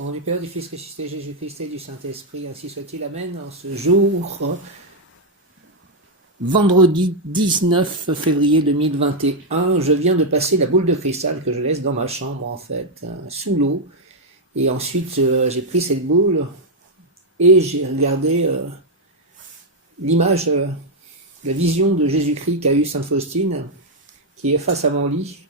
Au nom du Père, du Fils ressuscité, Jésus-Christ et du Saint-Esprit, ainsi soit-il. Amen. En ce jour, vendredi 19 février 2021, je viens de passer la boule de cristal que je laisse dans ma chambre, en fait, sous l'eau. Et ensuite, j'ai pris cette boule et j'ai regardé l'image, la vision de Jésus-Christ qu'a eu Sainte Faustine, qui est face à mon lit.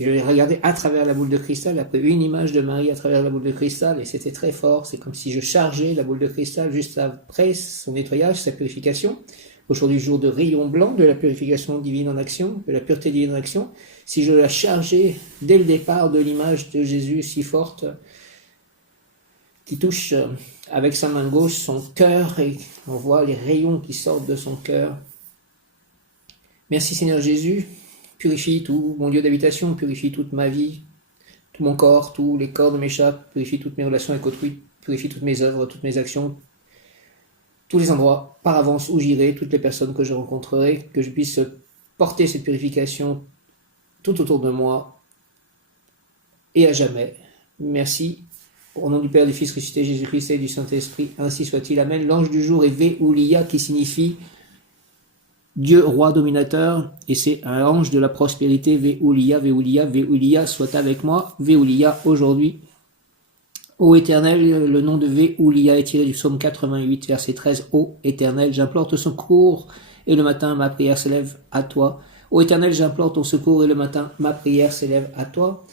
Je l'ai regardé à travers la boule de cristal, après une image de Marie à travers la boule de cristal, et c'était très fort. C'est comme si je chargeais la boule de cristal juste après son nettoyage, sa purification. Aujourd'hui, jour de rayon blanc, de la purification divine en action, de la pureté divine en action. Si je la chargeais dès le départ de l'image de Jésus si forte, qui touche avec sa main gauche son cœur, et on voit les rayons qui sortent de son cœur. Merci Seigneur Jésus. Purifie tout mon lieu d'habitation, purifie toute ma vie, tout mon corps, tous les corps de mes chats, purifie toutes mes relations avec autrui, purifie toutes mes œuvres, toutes mes actions, tous les endroits par avance où j'irai, toutes les personnes que je rencontrerai, que je puisse porter cette purification tout autour de moi et à jamais. Merci. Au nom du Père, du Fils ressuscité, Jésus-Christ et du Saint-Esprit, ainsi soit-il. Amen. L'ange du jour est Ve'ulia, qui signifie Dieu, roi dominateur, et c'est un ange de la prospérité, Ve'ulia, Ve'ulia, Ve'ulia, soit avec moi, Ve'ulia, aujourd'hui. Ô Éternel, le nom de Ve'ulia est tiré du psaume 88, verset 13. Ô Éternel, j'implore ton secours, et le matin, ma prière s'élève à toi. Ô Éternel, j'implore ton secours, et le matin, ma prière s'élève à toi.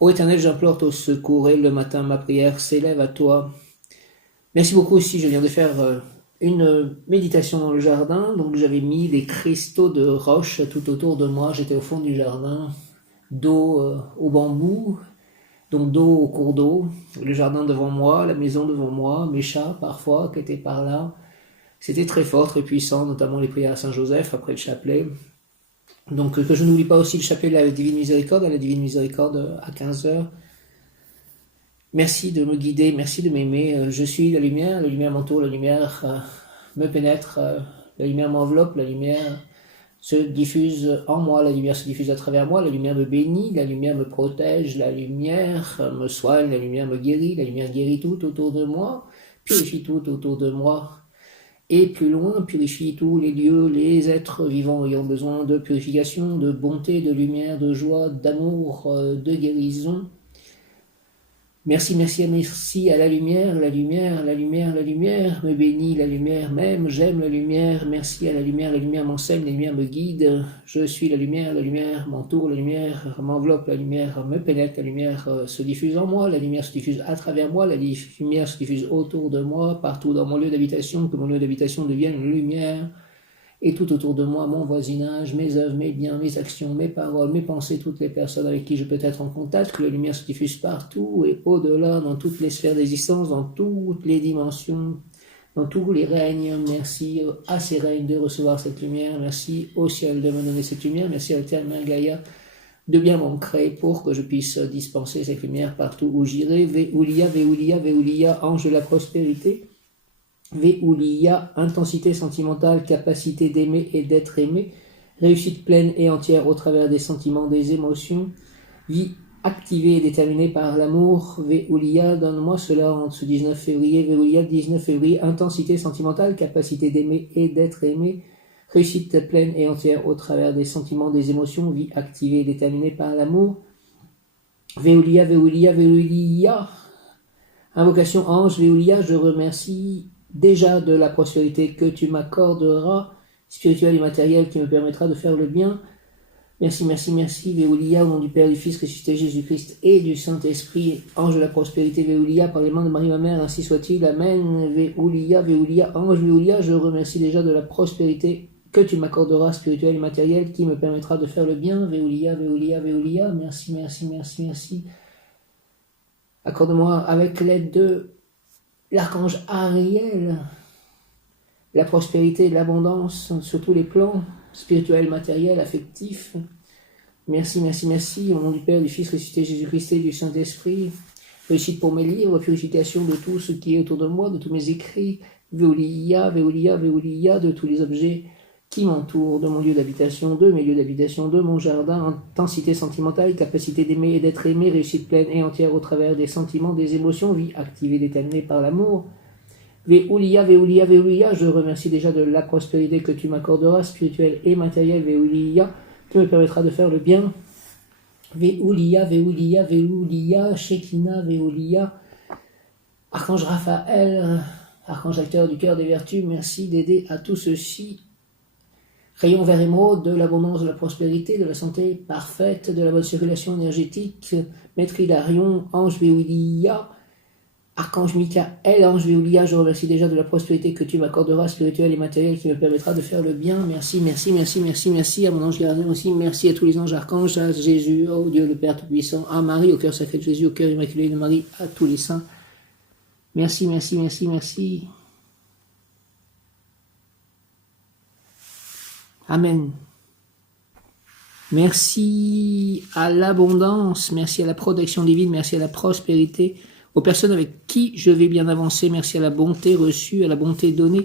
Ô Éternel, j'implore ton secours, et le matin, ma prière s'élève à toi. Merci beaucoup aussi, je viens de faire une méditation dans le jardin, donc j'avais mis des cristaux de roche tout autour de moi, j'étais au fond du jardin, d'eau au bambou, donc d'eau au cours d'eau, le jardin devant moi, la maison devant moi, mes chats parfois qui étaient par là, c'était très fort, très puissant, notamment les prières à Saint-Joseph après le chapelet, donc que je n'oublie pas aussi le chapelet de la Divine Miséricorde, à la Divine Miséricorde à 15h, merci de me guider, merci de m'aimer. Je suis la lumière m'entoure, la lumière me pénètre, la lumière m'enveloppe, la lumière se diffuse en moi, la lumière se diffuse à travers moi, la lumière me bénit, la lumière me protège, la lumière me soigne, la lumière me guérit, la lumière guérit tout autour de moi, purifie tout autour de moi. Et plus loin, purifie tous les lieux, les êtres vivants ayant besoin de purification, de bonté, de lumière, de joie, d'amour, de guérison. Merci, merci, merci à la lumière me bénit, la lumière m'aime, j'aime la lumière, merci à la lumière m'enseigne, la lumière me guide, je suis la lumière m'entoure, la lumière m'enveloppe, la lumière me pénètre, la lumière se diffuse en moi, la lumière se diffuse à travers moi, la lumière se diffuse autour de moi, partout dans mon lieu d'habitation, que mon lieu d'habitation devienne une lumière, et tout autour de moi, mon voisinage, mes œuvres, mes biens, mes actions, mes paroles, mes pensées, toutes les personnes avec qui je peux être en contact, que la lumière se diffuse partout et au-delà, dans toutes les sphères d'existence, dans toutes les dimensions, dans tous les règnes. Merci à ces règnes de recevoir cette lumière, merci au ciel de me donner cette lumière, merci à la Terre Mère Gaïa de bien m'ancrer pour que je puisse dispenser cette lumière partout où j'irai. Ve'ulia, Ve'ulia, Ve'ulia, ange de la prospérité. Ve'ulia, intensité sentimentale, capacité d'aimer et d'être aimé, réussite pleine et entière au travers des sentiments, des émotions, vie activée et déterminée par l'amour. Ve'ulia, donne-moi cela en ce 19 février. Ve'ulia, 19 février, intensité sentimentale, capacité d'aimer et d'être aimé, réussite pleine et entière au travers des sentiments, des émotions, vie activée et déterminée par l'amour. Ve'ulia, Ve'ulia, Ve'ulia, invocation ange, Ve'ulia, je remercie déjà de la prospérité que tu m'accorderas, spirituelle et matérielle, qui me permettra de faire le bien. Merci, merci, merci, Ve'ulia, au nom du Père, du Fils ressuscité, Jésus-Christ et du Saint-Esprit, ange de la prospérité, Ve'ulia, par les mains de Marie ma mère, ainsi soit-il, Amen. Ve'ulia, Ve'ulia, ange, Ve'ulia, je remercie déjà de la prospérité que tu m'accorderas, spirituelle et matérielle, qui me permettra de faire le bien. Ve'ulia, Ve'ulia, Ve'ulia, merci, merci, merci, merci. Accorde-moi avec l'aide de l'archange Ariel, la prospérité, l'abondance sur tous les plans, spirituels, matériels, affectifs. Merci, merci, merci, au nom du Père, du Fils ressuscité, Jésus-Christ et du Saint-Esprit. Réussite pour mes livres, purification de tout ce qui est autour de moi, de tous mes écrits. Ve'ulia, Ve'ulia, Ve'ulia, de tous les objets qui m'entoure, de mon lieu d'habitation, de mes lieux d'habitation, de mon jardin, intensité sentimentale, capacité d'aimer et d'être aimé, réussite pleine et entière au travers des sentiments, des émotions, vie activée, déterminée par l'amour. Ve'ulia, Ve'ulia, Ve'ulia, je remercie déjà de la prospérité que tu m'accorderas, spirituelle et matérielle, Ve'ulia, qui me permettra de faire le bien. Ve'ulia, Ve'ulia, Ve'ulia, Shekinah, Ve'ulia, Archange Raphaël, Archange acteur du cœur des vertus, merci d'aider à tout ceci. Rayon vert émeraude, de l'abondance, de la prospérité, de la santé parfaite, de la bonne circulation énergétique, Maître Hilarion, Ange Ve'ulia, Archange Michael, Ange Ve'ulia, je remercie déjà de la prospérité que tu m'accorderas, spirituelle et matérielle, qui me permettra de faire le bien. Merci, merci, merci, merci, merci à mon ange gardien aussi. Merci à tous les anges archanges, à Jésus, au Dieu le Père Tout-Puissant, à Marie, au cœur sacré de Jésus, au cœur immaculé de Marie, à tous les saints. Merci, merci, merci, merci. Amen. Merci à l'abondance, merci à la protection divine, merci à la prospérité, aux personnes avec qui je vais bien avancer, merci à la bonté reçue, à la bonté donnée,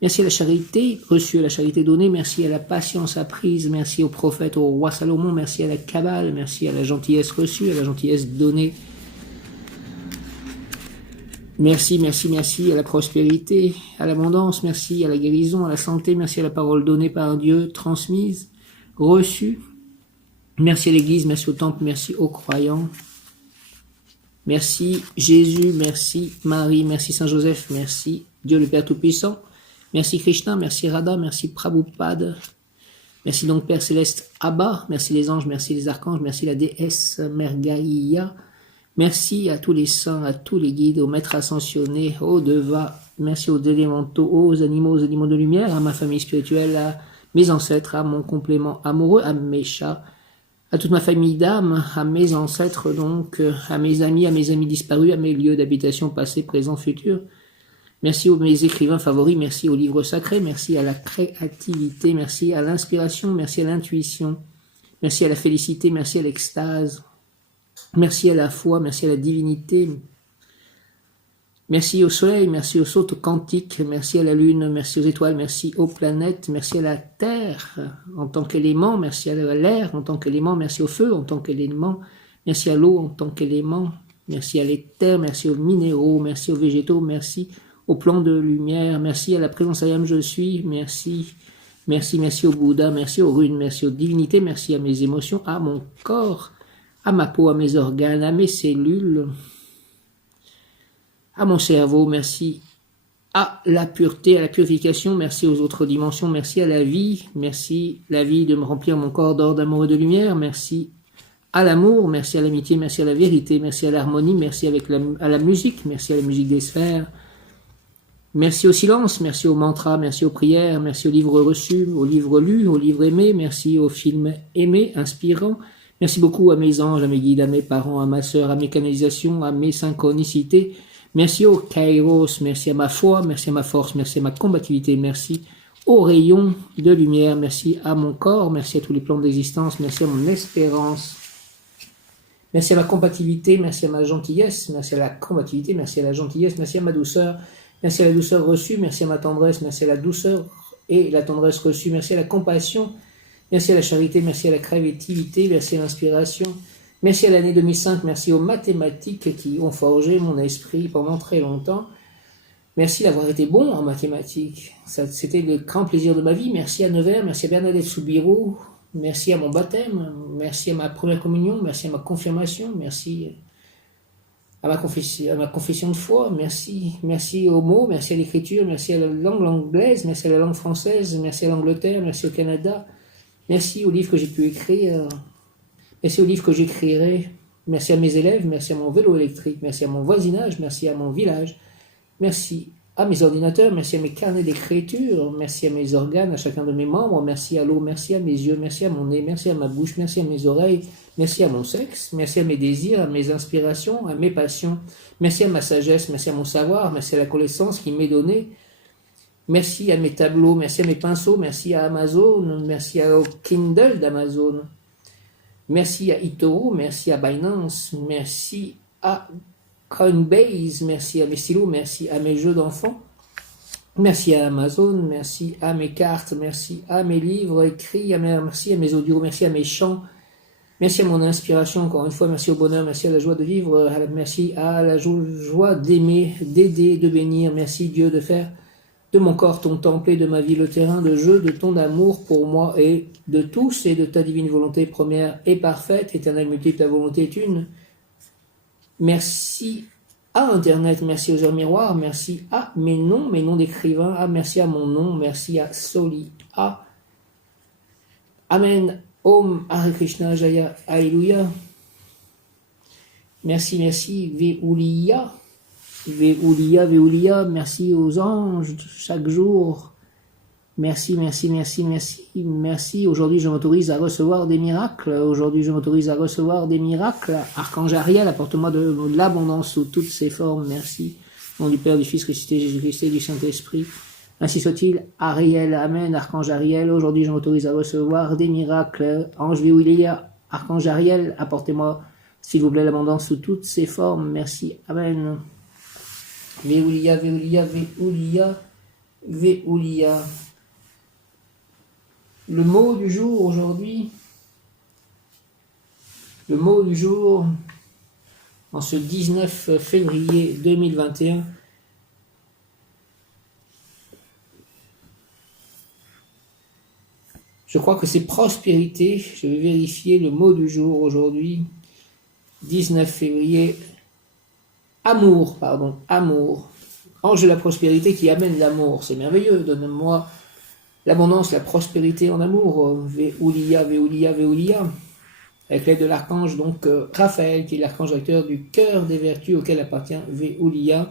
merci à la charité reçue, à la charité donnée, merci à la patience apprise, merci au prophète, au roi Salomon, merci à la Kabbale, merci à la gentillesse reçue, à la gentillesse donnée. Merci, merci, merci à la prospérité, à l'abondance, merci à la guérison, à la santé, merci à la parole donnée par Dieu, transmise, reçue. Merci à l'Église, merci au Temple, merci aux croyants. Merci Jésus, merci Marie, merci Saint-Joseph, merci Dieu le Père Tout-Puissant. Merci Krishna, merci Radha, merci Prabhupada. Merci donc Père Céleste Abba, merci les anges, merci les archanges, merci la déesse Mère Gaïa. Merci à tous les saints, à tous les guides, aux maîtres ascensionnés, aux devas, merci aux élémentaux, aux animaux de lumière, à ma famille spirituelle, à mes ancêtres, à mon complément amoureux, à mes chats, à toute ma famille d'âmes, à mes ancêtres donc, à mes amis disparus, à mes lieux d'habitation passés, présents, futurs. Merci aux mes écrivains favoris, merci aux livres sacrés, merci à la créativité, merci à l'inspiration, merci à l'intuition, merci à la félicité, merci à l'extase. Merci à la foi, merci à la divinité, merci au soleil, merci aux sautes quantiques, merci à la lune, merci aux étoiles, merci aux planètes, merci à la terre en tant qu'élément, merci à l'air en tant qu'élément, merci au feu en tant qu'élément, merci à l'eau en tant qu'élément, merci à l'éther, merci aux minéraux, merci aux végétaux, merci aux plans de lumière, merci à la présence ayam je suis, merci, merci, merci au Bouddha, merci aux runes, merci aux divinités, merci à mes émotions, à mon corps, à ma peau, à mes organes, à mes cellules, à mon cerveau, merci à la pureté, à la purification, merci aux autres dimensions, merci à la vie de me remplir mon corps d'or, d'amour et de lumière, merci à l'amour, merci à l'amitié, merci à la vérité, merci à l'harmonie, merci à la musique, merci à la musique des sphères, merci au silence, merci aux mantras, merci aux prières, merci aux livres reçus, aux livres lus, aux livres aimés, merci aux films aimés, inspirants. Merci beaucoup à mes anges, à mes guides, à mes parents, à ma sœur, à mes canalisations, à mes synchronicités. Merci au Kairos, merci à ma foi, merci à ma force, merci à ma combativité, merci aux rayons de lumière, merci à mon corps, merci à tous les plans d'existence, merci à mon espérance. Merci à ma compatibilité, merci à ma gentillesse, merci à la combativité, merci à la gentillesse, merci à ma douceur, merci à la douceur reçue, merci à ma tendresse, merci à la douceur et la tendresse reçue, merci à la compassion, merci à la charité, merci à la créativité, merci à l'inspiration, merci à l'année 2005, merci aux mathématiques qui ont forgé mon esprit pendant très longtemps. Merci d'avoir été bon en mathématiques, c'était le grand plaisir de ma vie. Merci à Nevers, merci à Bernadette Soubirou, merci à mon baptême, merci à ma première communion, merci à ma confirmation, merci à ma confession de foi, merci aux mots, merci à l'écriture, merci à la langue anglaise, merci à la langue française, merci à l'Angleterre, merci au Canada. Merci aux livres que j'ai pu écrire, merci aux livres que j'écrirai, merci à mes élèves, merci à mon vélo électrique, merci à mon voisinage, merci à mon village, merci à mes ordinateurs, merci à mes carnets d'écriture, merci à mes organes, à chacun de mes membres, merci à l'eau, merci à mes yeux, merci à mon nez, merci à ma bouche, merci à mes oreilles, merci à mon sexe, merci à mes désirs, à mes inspirations, à mes passions, merci à ma sagesse, merci à mon savoir, merci à la connaissance qui m'est donnée. Merci à mes tableaux, merci à mes pinceaux, merci à Amazon, merci au Kindle d'Amazon, merci à eToro, merci à Binance, merci à Coinbase, merci à mes stylos, merci à mes jeux d'enfants, Merci à Amazon, merci à mes cartes, merci à mes livres écrits, merci à mes audios, merci à mes chants, merci à mon inspiration, encore une fois, merci au bonheur, merci à la joie de vivre, merci à la joie d'aimer, d'aider, de bénir, merci Dieu de faire de mon corps ton temple et de ma vie le terrain de jeu de ton amour pour moi et de tous et de ta divine volonté première et parfaite, éternelle multiple, ta volonté est une. Merci à Internet, merci aux heures miroirs, merci à mes noms d'écrivains, merci à mon nom, merci à Soli, à Amen, Om, Hare Krishna, Jaya, Alléluia. Merci, Veoulia, Veoulia, merci aux anges chaque jour. Merci. Aujourd'hui, je m'autorise à recevoir des miracles. Archange Ariel, apporte-moi de l'abondance sous toutes ses formes. Merci. Au nom du Père, du Fils, ressuscité, Jésus-Christ et du Saint-Esprit. Ainsi soit-il. Ariel, Amen. Archange Ariel, aujourd'hui, je m'autorise à recevoir des miracles. Ange Veoulia, Archange Ariel, apportez-moi, s'il vous plaît, l'abondance sous toutes ses formes. Merci. Amen. Veoulia. Le mot du jour aujourd'hui, en ce 19 février 2021, je crois que c'est prospérité. Je vais vérifier le mot du jour aujourd'hui, 19 février, amour. Ange de la prospérité qui amène l'amour, c'est merveilleux, donne-moi l'abondance, la prospérité en amour, Veoulia, avec l'aide de l'archange donc Raphaël, qui est l'archange recteur du cœur des vertus auquel appartient Veoulia,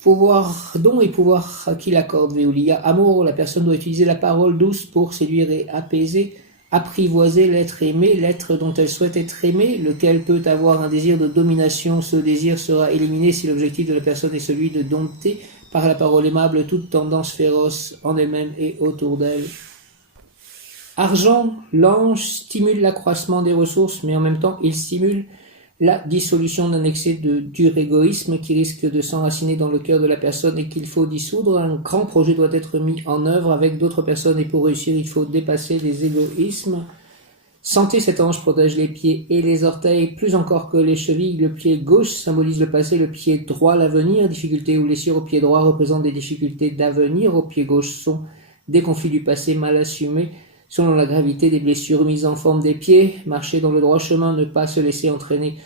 pouvoir, don et pouvoir qu'il accorde Veoulia, amour, la personne doit utiliser la parole douce pour séduire et apaiser, apprivoiser l'être aimé, l'être dont elle souhaite être aimée, lequel peut avoir un désir de domination. Ce désir sera éliminé si l'objectif de la personne est celui de dompter par la parole aimable toute tendance féroce en elle-même et autour d'elle. Argent, l'ange stimule l'accroissement des ressources, mais en même temps il stimule la dissolution d'un excès de dur égoïsme qui risque de s'enraciner dans le cœur de la personne et qu'il faut dissoudre. Un grand projet doit être mis en œuvre avec d'autres personnes et pour réussir, il faut dépasser les égoïsmes. Santé, cet ange protège les pieds et les orteils, plus encore que les chevilles. Le pied gauche symbolise le passé, le pied droit l'avenir. Difficultés ou blessures au pied droit représentent des difficultés d'avenir. Au pied gauche sont des conflits du passé mal assumés. Selon la gravité des blessures mises en forme des pieds, marcher dans le droit chemin, ne pas se laisser entraîner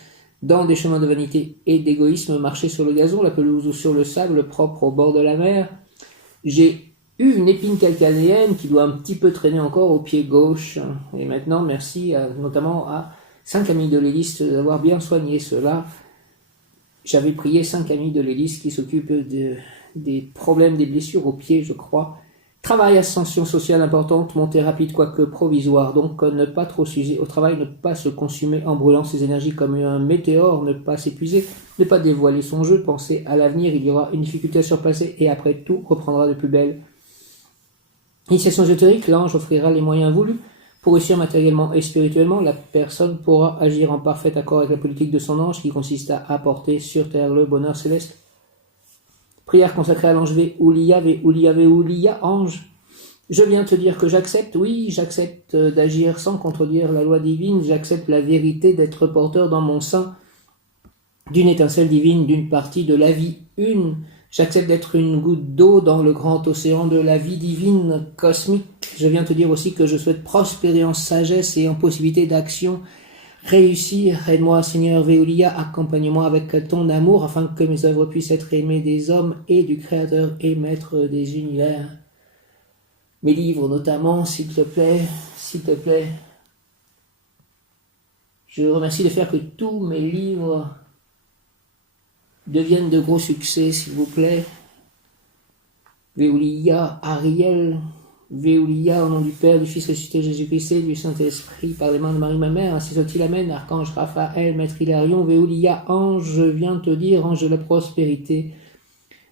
dans des chemins de vanité et d'égoïsme, marcher sur le gazon, la pelouse ou sur le sable propre au bord de la mer. J'ai eu une épine calcanéenne qui doit un petit peu traîner encore au pied gauche. Et maintenant, merci notamment à 5 amis de l'hélice d'avoir bien soigné cela. J'avais prié 5 amis de l'hélice qui s'occupent des problèmes des blessures au pied, je crois. Travail, ascension sociale importante, montée rapide quoique provisoire, donc ne pas trop s'user au travail, ne pas se consumer en brûlant ses énergies comme un météore, ne pas s'épuiser, ne pas dévoiler son jeu, penser à l'avenir, il y aura une difficulté à surpasser et après tout reprendra de plus belle. Initiation ésotérique, l'ange offrira les moyens voulus pour réussir matériellement et spirituellement, la personne pourra agir en parfait accord avec la politique de son ange qui consiste à apporter sur terre le bonheur céleste. Prière consacrée à l'ange Veoulia, ange. Je viens te dire que j'accepte, oui, j'accepte d'agir sans contredire la loi divine, j'accepte la vérité d'être porteur dans mon sein d'une étincelle divine, d'une partie de la vie une. J'accepte d'être une goutte d'eau dans le grand océan de la vie divine cosmique. Je viens te dire aussi que je souhaite prospérer en sagesse et en possibilité d'action. Réussir, aide-moi Seigneur Veoulia, accompagne-moi avec ton amour afin que mes œuvres puissent être aimées des hommes et du Créateur et Maître des univers. Mes livres notamment, s'il te plaît. Je remercie de faire que tous mes livres deviennent de gros succès, s'il vous plaît. Veoulia, Ariel, Veoulia, au nom du Père, du Fils ressuscité Jésus-Christ et du Saint-Esprit, par les mains de Marie ma mère, ainsi soit-il, Amen. Archange Raphaël, Maître Hilarion, Veoulia, ange, je viens te dire, ange de la prospérité,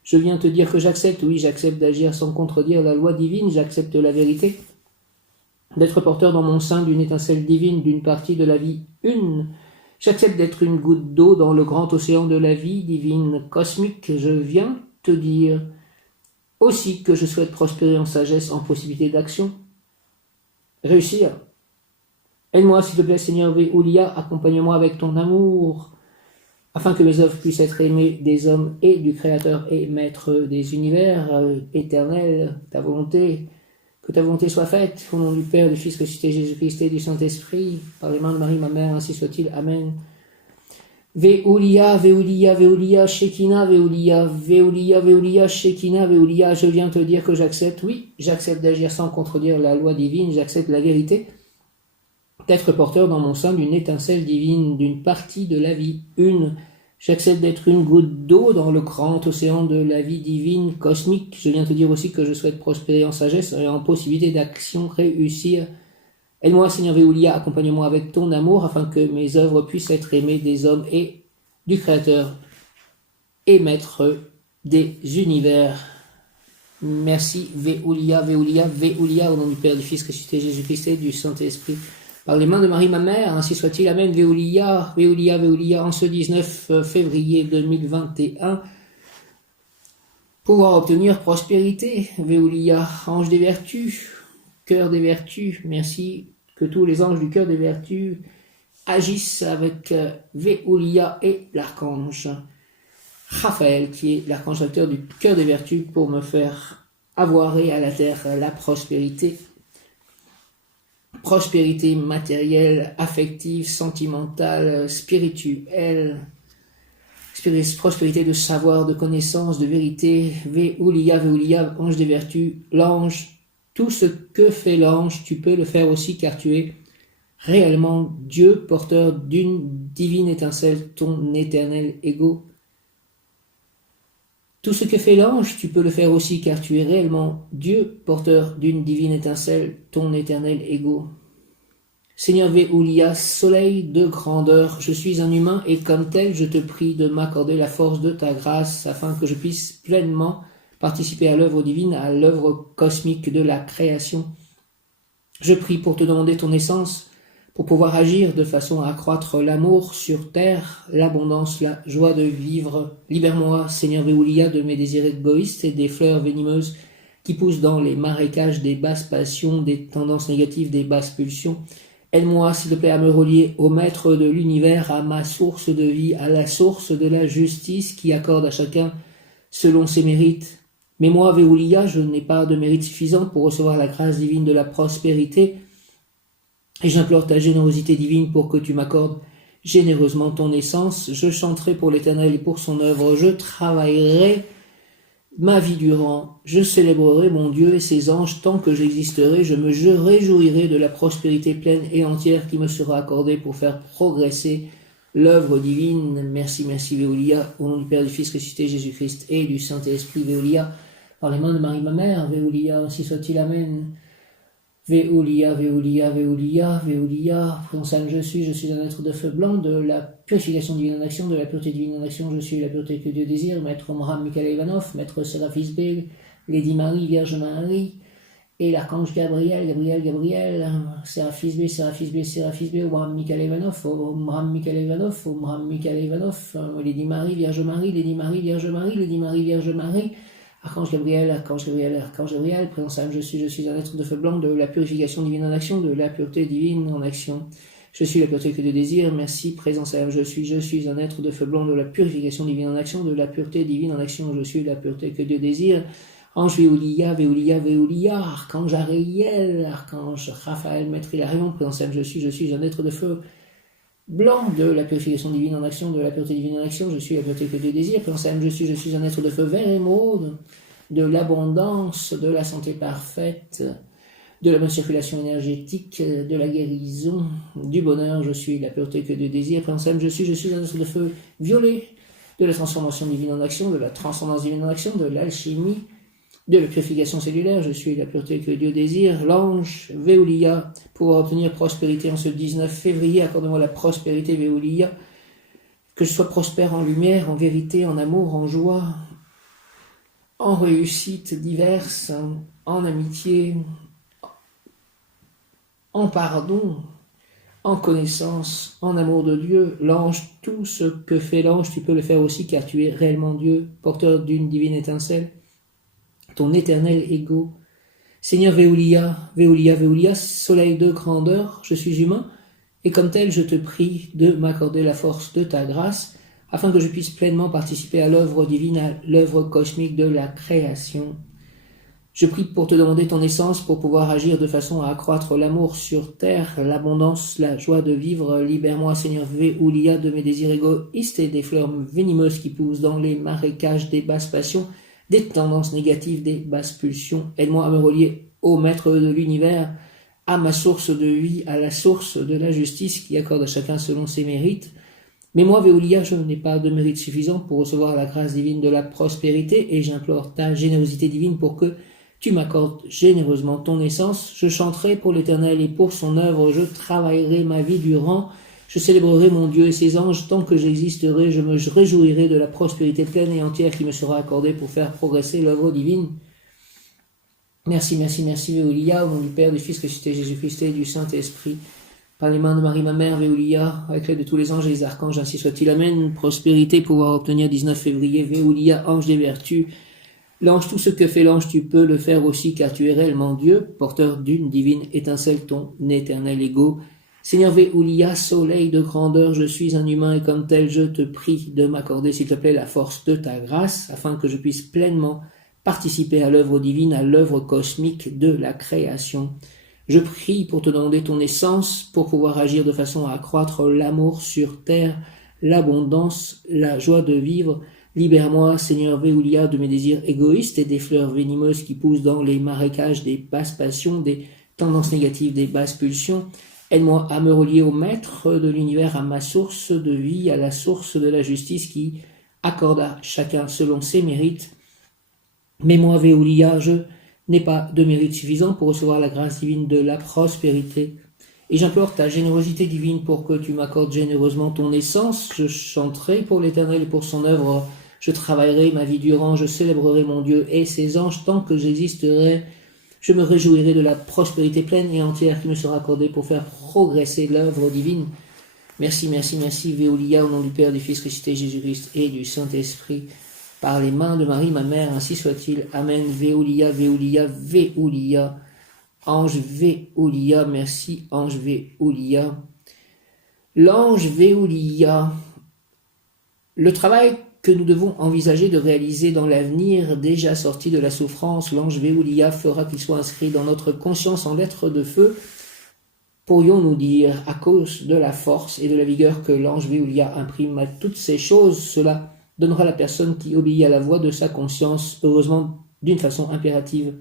je viens te dire que j'accepte, oui, j'accepte d'agir sans contredire la loi divine, j'accepte la vérité, d'être porteur dans mon sein d'une étincelle divine, d'une partie de la vie une. J'accepte d'être une goutte d'eau dans le grand océan de la vie divine cosmique. Je viens te dire aussi que je souhaite prospérer en sagesse, en possibilité d'action. Réussir. Aide-moi, s'il te plaît, Seigneur Véoulia, accompagne-moi avec ton amour, afin que mes œuvres puissent être aimées des hommes et du Créateur et Maître des univers éternels. Que ta volonté soit faite, au nom du Père, du Fils, ressuscité Jésus-Christ et du Saint-Esprit, par les mains de Marie, ma mère, ainsi soit-il. Amen. Véoulia, Véoulia, Véoulia, Shekinah, Véoulia, Véoulia, Véoulia, Shekinah, Véoulia, je viens te dire que j'accepte, oui, j'accepte d'agir sans contredire la loi divine, j'accepte la vérité, d'être porteur dans mon sein d'une étincelle divine, d'une partie de la vie, j'accepte d'être une goutte d'eau dans le grand océan de la vie divine, cosmique, je viens te dire aussi que je souhaite prospérer en sagesse et en possibilité d'action, réussir. Aide-moi, Seigneur Véoulia, accompagne-moi avec ton amour, afin que mes œuvres puissent être aimées des hommes et du Créateur et Maître des univers. Merci, Véoulia, Véoulia, Véoulia, au nom du Père, du Fils, ressuscité Jésus-Christ et du Saint-Esprit. Par les mains de Marie, ma mère, ainsi soit-il. Amen. Véoulia, Véoulia, Véoulia, en ce 19 février 2021, pouvoir obtenir prospérité. Véoulia, ange des vertus, cœur des vertus, merci que tous les anges du cœur des vertus agissent avec Véoulia et l'archange Raphaël, qui est l'archange acteur du cœur des vertus, pour me faire avoir à la terre la prospérité. Prospérité matérielle, affective, sentimentale, spirituelle, prospérité de savoir, de connaissance, de vérité. Véoulia, Véoulia, ange des vertus, l'ange. Tout ce que fait l'ange, tu peux le faire aussi, car tu es réellement Dieu, porteur d'une divine étincelle, ton éternel ego. Tout ce que fait l'ange, tu peux le faire aussi, car tu es réellement Dieu, porteur d'une divine étincelle, ton éternel ego. Seigneur Véoulia, soleil de grandeur, je suis un humain et comme tel, je te prie de m'accorder la force de ta grâce, afin que je puisse pleinement participer à l'œuvre divine, à l'œuvre cosmique de la création. Je prie pour te demander ton essence, pour pouvoir agir de façon à accroître l'amour sur terre, l'abondance, la joie de vivre. Libère-moi, Seigneur Véoulia, de mes désirs égoïstes et des fleurs venimeuses qui poussent dans les marécages des basses passions, des tendances négatives, des basses pulsions. Aide-moi, s'il te plaît, à me relier au Maître de l'univers, à ma source de vie, à la source de la justice qui accorde à chacun selon ses mérites. Mais moi, Véoulia, je n'ai pas de mérite suffisant pour recevoir la grâce divine de la prospérité, et j'implore ta générosité divine pour que tu m'accordes généreusement ton essence. Je chanterai pour l'Éternel et pour son œuvre, je travaillerai ma vie durant, je célébrerai mon Dieu et ses anges tant que j'existerai, je me réjouirai de la prospérité pleine et entière qui me sera accordée pour faire progresser l'œuvre divine. Merci, merci Véoulia, au nom du Père, du Fils ressuscité Jésus-Christ et du Saint-Esprit. Véoulia, par les mains de Marie ma mère, Véoulia, ainsi soit-il, Amen. Véoulia, Véoulia, Véoulia, Véoulia, prince je suis un être de feu blanc, de la purification divine en action, de la pureté divine en action, je suis la pureté que Dieu désire, maître Omram Mikhaël Ivanov, maître Séraphis Beg, Lady Marie, Vierge Marie, et l'archange Gabriel, Séraphis B, Omram Mikhaël Ivanov, Omram Mikhaël Ivanov, Omram Mikhaël Ivanov, Lady Marie, Vierge Marie, Lady Marie, Vierge Marie, Lady Marie, Vierge Marie, Archange Gabriel, Archange Gabriel, Archange Gabriel, présence je suis un être de feu blanc, de la purification divine en action, de la pureté divine en action. Je suis la pureté que Dieu désire, merci, présence je suis un être de feu blanc, de la purification divine en action, de la pureté divine en action, je suis la pureté que Dieu désire. Ange Véoulia, Véoulia, Véoulia, Archange Ariel, Archange Raphaël, Maître Hilarion, présence je suis un être de feu blanc, de la purification divine en action, de la pureté divine en action, je suis la pureté que Dieu désire, je suis un être de feu vert émeraude, de l'abondance, de la santé parfaite, de la bonne circulation énergétique, de la guérison, du bonheur, je suis la pureté que Dieu désire, je suis un être de feu violet, de la transformation divine en action, de la transcendance divine en action, de l'alchimie, de la purification cellulaire, je suis la pureté que Dieu désire, l'ange Véoulia, pour obtenir prospérité en ce 19 février, accorde-moi la prospérité Véoulia, que je sois prospère en lumière, en vérité, en amour, en joie, en réussite diverses, en amitié, en pardon, en connaissance, en amour de Dieu. L'ange, tout ce que fait l'ange, tu peux le faire aussi car tu es réellement Dieu, porteur d'une divine étincelle, ton éternel ego. Seigneur Veolia, Veolia, Veolia, soleil de grandeur, je suis humain, et comme tel, je te prie de m'accorder la force de ta grâce, afin que je puisse pleinement participer à l'œuvre divine, à l'œuvre cosmique de la création. Je prie pour te demander ton essence pour pouvoir agir de façon à accroître l'amour sur terre, l'abondance, la joie de vivre. Libère-moi, Seigneur Veolia, de mes désirs égoïstes et des fleurs venimeuses qui poussent dans les marécages des basses passions, des tendances négatives, des basses pulsions. Aide-moi à me relier au Maître de l'univers, à ma source de vie, à la source de la justice qui accorde à chacun selon ses mérites. Mais moi, Veolia, je n'ai pas de mérite suffisant pour recevoir la grâce divine de la prospérité et j'implore ta générosité divine pour que tu m'accordes généreusement ton essence. Je chanterai pour l'Éternel et pour son œuvre, je travaillerai ma vie durant, je célébrerai mon Dieu et ses anges. Tant que j'existerai, je me réjouirai de la prospérité pleine et entière qui me sera accordée pour faire progresser l'œuvre divine. Merci, merci, merci, Veolia, au nom du Père, du Fils, ressuscité Jésus-Christ et du Saint-Esprit. Par les mains de Marie, ma mère, Veolia, avec l'aide de tous les anges et les archanges, ainsi soit-il. Amen. Prospérité, pouvoir obtenir 19 février, Veolia, ange des vertus. L'ange, tout ce que fait l'ange, tu peux le faire aussi, car tu es réellement Dieu, porteur d'une divine étincelle, ton éternel ego. Seigneur Veolia, soleil de grandeur, je suis un humain et comme tel, je te prie de m'accorder, s'il te plaît, la force de ta grâce, afin que je puisse pleinement participer à l'œuvre divine, à l'œuvre cosmique de la création. Je prie pour te demander ton essence, pour pouvoir agir de façon à accroître l'amour sur terre, l'abondance, la joie de vivre. Libère-moi, Seigneur Veolia, de mes désirs égoïstes et des fleurs venimeuses qui poussent dans les marécages des basses passions, des tendances négatives, des basses pulsions. Aide-moi à me relier au Maître de l'univers, à ma source de vie, à la source de la justice qui accorde à chacun selon ses mérites. Mais moi, Veolia, je n'ai pas de mérite suffisant pour recevoir la grâce divine de la prospérité. Et j'implore ta générosité divine pour que tu m'accordes généreusement ton essence. Je chanterai pour l'Éternel et pour son œuvre. Je travaillerai ma vie durant, je célébrerai mon Dieu et ses anges tant que j'existerai. Je me réjouirai de la prospérité pleine et entière qui me sera accordée pour faire progresser l'œuvre divine. Merci, merci, merci, Veolia, au nom du Père, du Fils, ressuscité Jésus-Christ et du Saint-Esprit. Par les mains de Marie, ma mère, ainsi soit-il. Amen. Veolia, Veolia, Veolia. Ange Veolia, merci, ange Veolia. L'ange Veolia. Le travail que nous devons envisager de réaliser dans l'avenir, déjà sorti de la souffrance, l'ange Veolia fera qu'il soit inscrit dans notre conscience en lettres de feu. Pourrions-nous dire, à cause de la force et de la vigueur que l'ange Veolia imprime à toutes ces choses, cela donnera à la personne qui obéit à la voix de sa conscience, heureusement d'une façon impérative.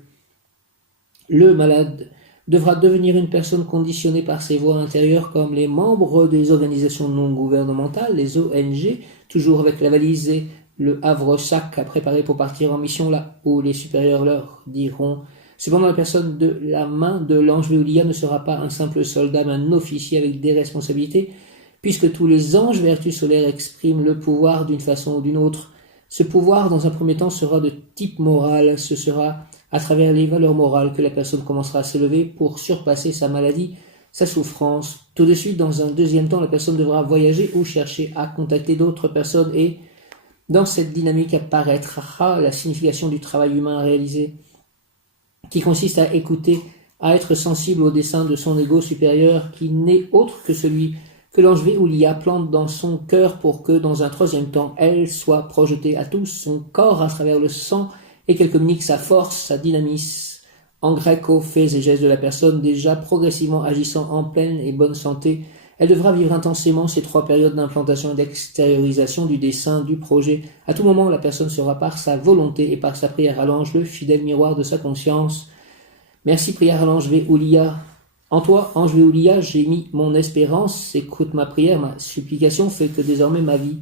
Le malade devra devenir une personne conditionnée par ses voies intérieures comme les membres des organisations non gouvernementales, les ONG, toujours avec la valise et le havre-sac à préparer pour partir en mission là où les supérieurs leur diront. Cependant, la personne de la main de l'ange Veolia ne sera pas un simple soldat, mais un officier avec des responsabilités, puisque tous les anges vertus solaires expriment le pouvoir d'une façon ou d'une autre. Ce pouvoir, dans un premier temps, sera de type moral. Ce sera à travers les valeurs morales que la personne commencera à s'élever pour surpasser sa maladie, sa souffrance. Tout de suite, dans un deuxième temps, la personne devra voyager ou chercher à contacter d'autres personnes et, dans cette dynamique, apparaîtra la signification du travail humain à réaliser, qui consiste à écouter, à être sensible au dessein de son ego supérieur, qui n'est autre que celui que l'ange Veolia plante dans son cœur pour que, dans un troisième temps, elle soit projetée à tout son corps à travers le sang et qu'elle communique sa force, sa dynamisme, en grec aux faits et gestes de la personne déjà progressivement agissant en pleine et bonne santé. Elle devra vivre intensément ces 3 périodes d'implantation et d'extériorisation du dessein, du projet. À tout moment, la personne sera par sa volonté et par sa prière à l'ange le fidèle miroir de sa conscience. Merci, prière à l'ange Veolia. En toi, ange Veolia, j'ai mis mon espérance. Écoute ma prière, ma supplication fait que désormais ma vie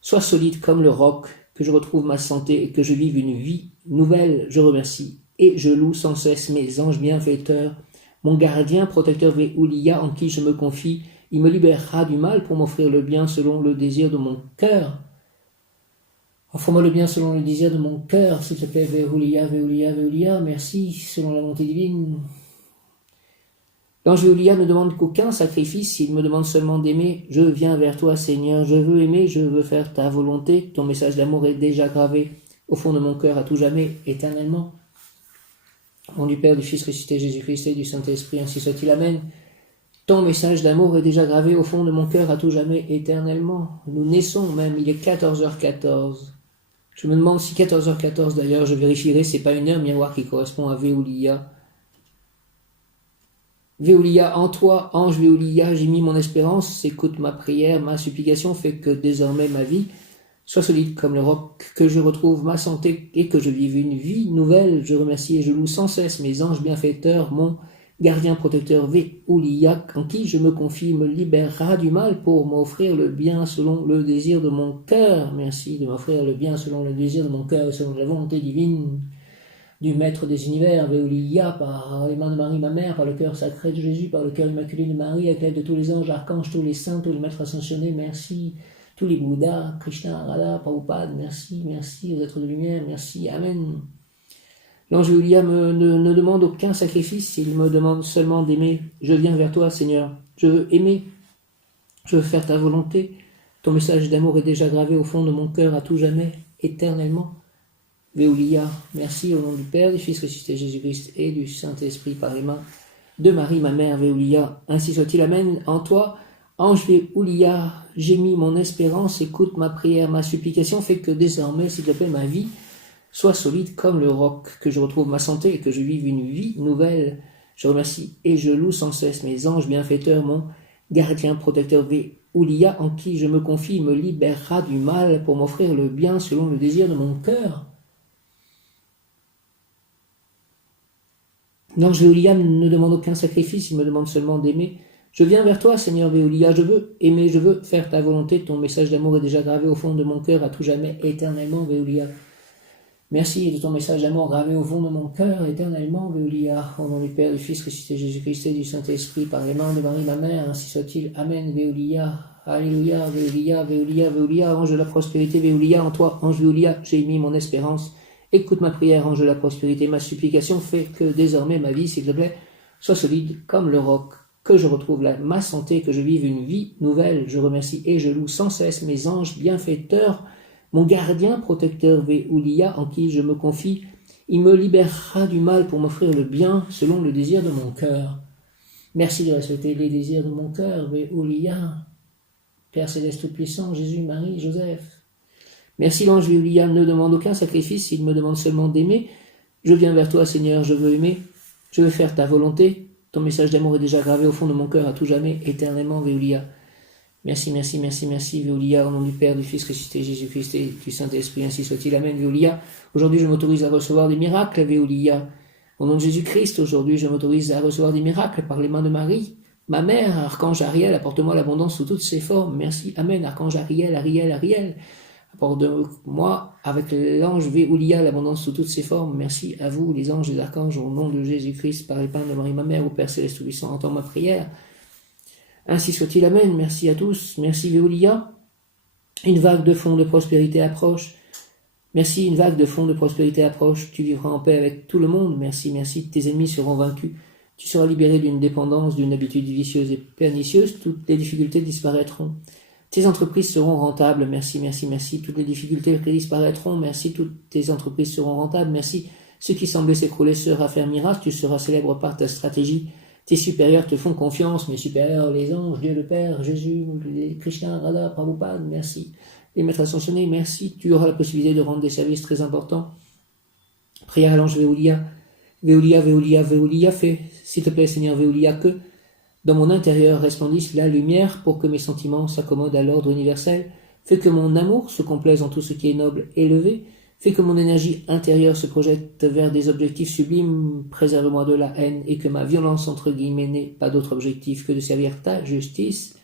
soit solide comme le roc, que je retrouve ma santé et que je vive une vie nouvelle. Je remercie et je loue sans cesse mes anges bienfaiteurs. Mon gardien, protecteur Veolia, en qui je me confie, il me libérera du mal pour m'offrir le bien selon le désir de mon cœur. Offre-moi le bien selon le désir de mon cœur, s'il te plaît, Veolia, Veolia, Veolia. Merci, selon la volonté divine. L'ange Véolia ne demande qu'aucun sacrifice, il me demande seulement d'aimer. Je viens vers toi, Seigneur, je veux aimer, je veux faire ta volonté. Ton message d'amour est déjà gravé au fond de mon cœur à tout jamais, éternellement. Au nom du Père, du Fils ressuscité, Jésus-Christ et du Saint-Esprit, ainsi soit-il. Amen. Ton message d'amour est déjà gravé au fond de mon cœur à tout jamais, éternellement. Nous naissons même, il est 14h14. Je me demande si 14h14 d'ailleurs, je vérifierai, c'est pas une heure miroir qui correspond à Véolia. Véolia, en toi, ange Véolia, j'ai mis mon espérance, écoute ma prière, ma supplication fait que désormais ma vie soit solide comme le roc, que je retrouve ma santé et que je vive une vie nouvelle. Je remercie et je loue sans cesse mes anges bienfaiteurs, mon gardien protecteur Véolia, en qui je me confie, me libérera du mal pour m'offrir le bien selon le désir de mon cœur. Merci de m'offrir le bien selon le désir de mon cœur et selon la volonté divine du Maître des univers, Véolia, par les mains de Marie, ma mère, par le cœur sacré de Jésus, par le cœur immaculé de Marie, avec l'aide de tous les anges, archanges, tous les saints, tous les maîtres ascensionnés, merci. Tous les Bouddhas, Krishna, Radha, Prabhupada, merci, merci aux êtres de lumière, merci, Amen. L'ange Véolia ne demande aucun sacrifice, il me demande seulement d'aimer. Je viens vers toi, Seigneur, je veux aimer, je veux faire ta volonté. Ton message d'amour est déjà gravé au fond de mon cœur à tout jamais, éternellement. Véolia, merci au nom du Père, du Fils ressuscité Jésus-Christ et du Saint-Esprit par les mains de Marie, ma mère, Véolia. Ainsi soit-il, Amen. En toi, ange Véolia, j'ai mis mon espérance, écoute ma prière, ma supplication, fait que désormais, s'il te plaît, ma vie soit solide comme le roc, que je retrouve ma santé et que je vive une vie nouvelle. Je remercie et je loue sans cesse mes anges bienfaiteurs, mon gardien protecteur Véolia, en qui je me confie, me libérera du mal pour m'offrir le bien selon le désir de mon cœur. L'ange Véolia ne demande aucun sacrifice, il me demande seulement d'aimer. Je viens vers toi, Seigneur Véolia, je veux aimer, je veux faire ta volonté. Ton message d'amour est déjà gravé au fond de mon cœur à tout jamais, éternellement, Véolia. Merci de ton message d'amour gravé au fond de mon cœur, éternellement, Véolia. Au nom du Père, du Fils ressuscité Jésus-Christ et du Saint-Esprit, par les mains de Marie, ma mère, ainsi soit-il. Amen, Véolia. Alléluia, Véolia, Véolia, Véolia, ange de la prospérité, Véolia, en toi, ange Véolia, j'ai mis mon espérance. Écoute ma prière, ange de la prospérité, ma supplication fait que désormais ma vie, s'il te plaît, soit solide comme le roc, que je retrouve ma santé, que je vive une vie nouvelle. Je remercie et je loue sans cesse mes anges bienfaiteurs, mon gardien protecteur Véolia, en qui je me confie. Il me libérera du mal pour m'offrir le bien selon le désir de mon cœur. Merci de respecter les désirs de mon cœur, Véolia. Père céleste tout-puissant, Jésus, Marie, Joseph. Merci l'ange Véolia, ne demande aucun sacrifice, il me demande seulement d'aimer. Je viens vers toi, Seigneur, je veux aimer, je veux faire ta volonté. Ton message d'amour est déjà gravé au fond de mon cœur à tout jamais, éternellement, Véolia. Merci, merci, merci, merci, Véolia, au nom du Père, du Fils ressuscité Jésus-Christ et du Saint-Esprit, ainsi soit-il. Amen, Véolia. Aujourd'hui, je m'autorise à recevoir des miracles, Véolia. Au nom de Jésus-Christ, aujourd'hui, je m'autorise à recevoir des miracles par les mains de Marie. Ma mère, Archange Ariel, apporte-moi l'abondance sous toutes ses formes. Merci, Amen, Archange Ariel, Ariel, Ariel. Apporte-moi avec l'ange Véolia l'abondance sous toutes ses formes. Merci à vous, les anges et les archanges, au nom de Jésus-Christ, par les mains de Marie, ma mère, au Père céleste tout-puissant, entends ma prière. Ainsi soit-il, Amen. Merci à tous. Merci Véolia. Une vague de fonds de prospérité approche. Merci, une vague de fonds de prospérité approche. Tu vivras en paix avec tout le monde. Merci, merci. Tes ennemis seront vaincus. Tu seras libéré d'une dépendance, d'une habitude vicieuse et pernicieuse. Toutes les difficultés disparaîtront. Tes entreprises seront rentables. Merci, merci, merci. Toutes les difficultés disparaîtront. Merci, toutes tes entreprises seront rentables. Merci. Ce qui semblait s'écrouler se raffermira. Tu seras célèbre par ta stratégie. Tes supérieurs te font confiance. Mes supérieurs, les anges, Dieu le Père, Jésus, Krishna, Radha, Prabhupada, merci. Les maîtres ascensionnés, merci. Tu auras la possibilité de rendre des services très importants. Prière à l'ange Véolia. Véolia, Véolia, Véolia, fais, s'il te plaît, Seigneur Véolia, que dans mon intérieur resplendisse la lumière pour que mes sentiments s'accommodent à l'ordre universel. Fais que mon amour se complaise en tout ce qui est noble et élevé. Fais que mon énergie intérieure se projette vers des objectifs sublimes. Préserve-moi de la haine et que ma violence, entre guillemets, n'ait pas d'autre objectif que de servir ta justice.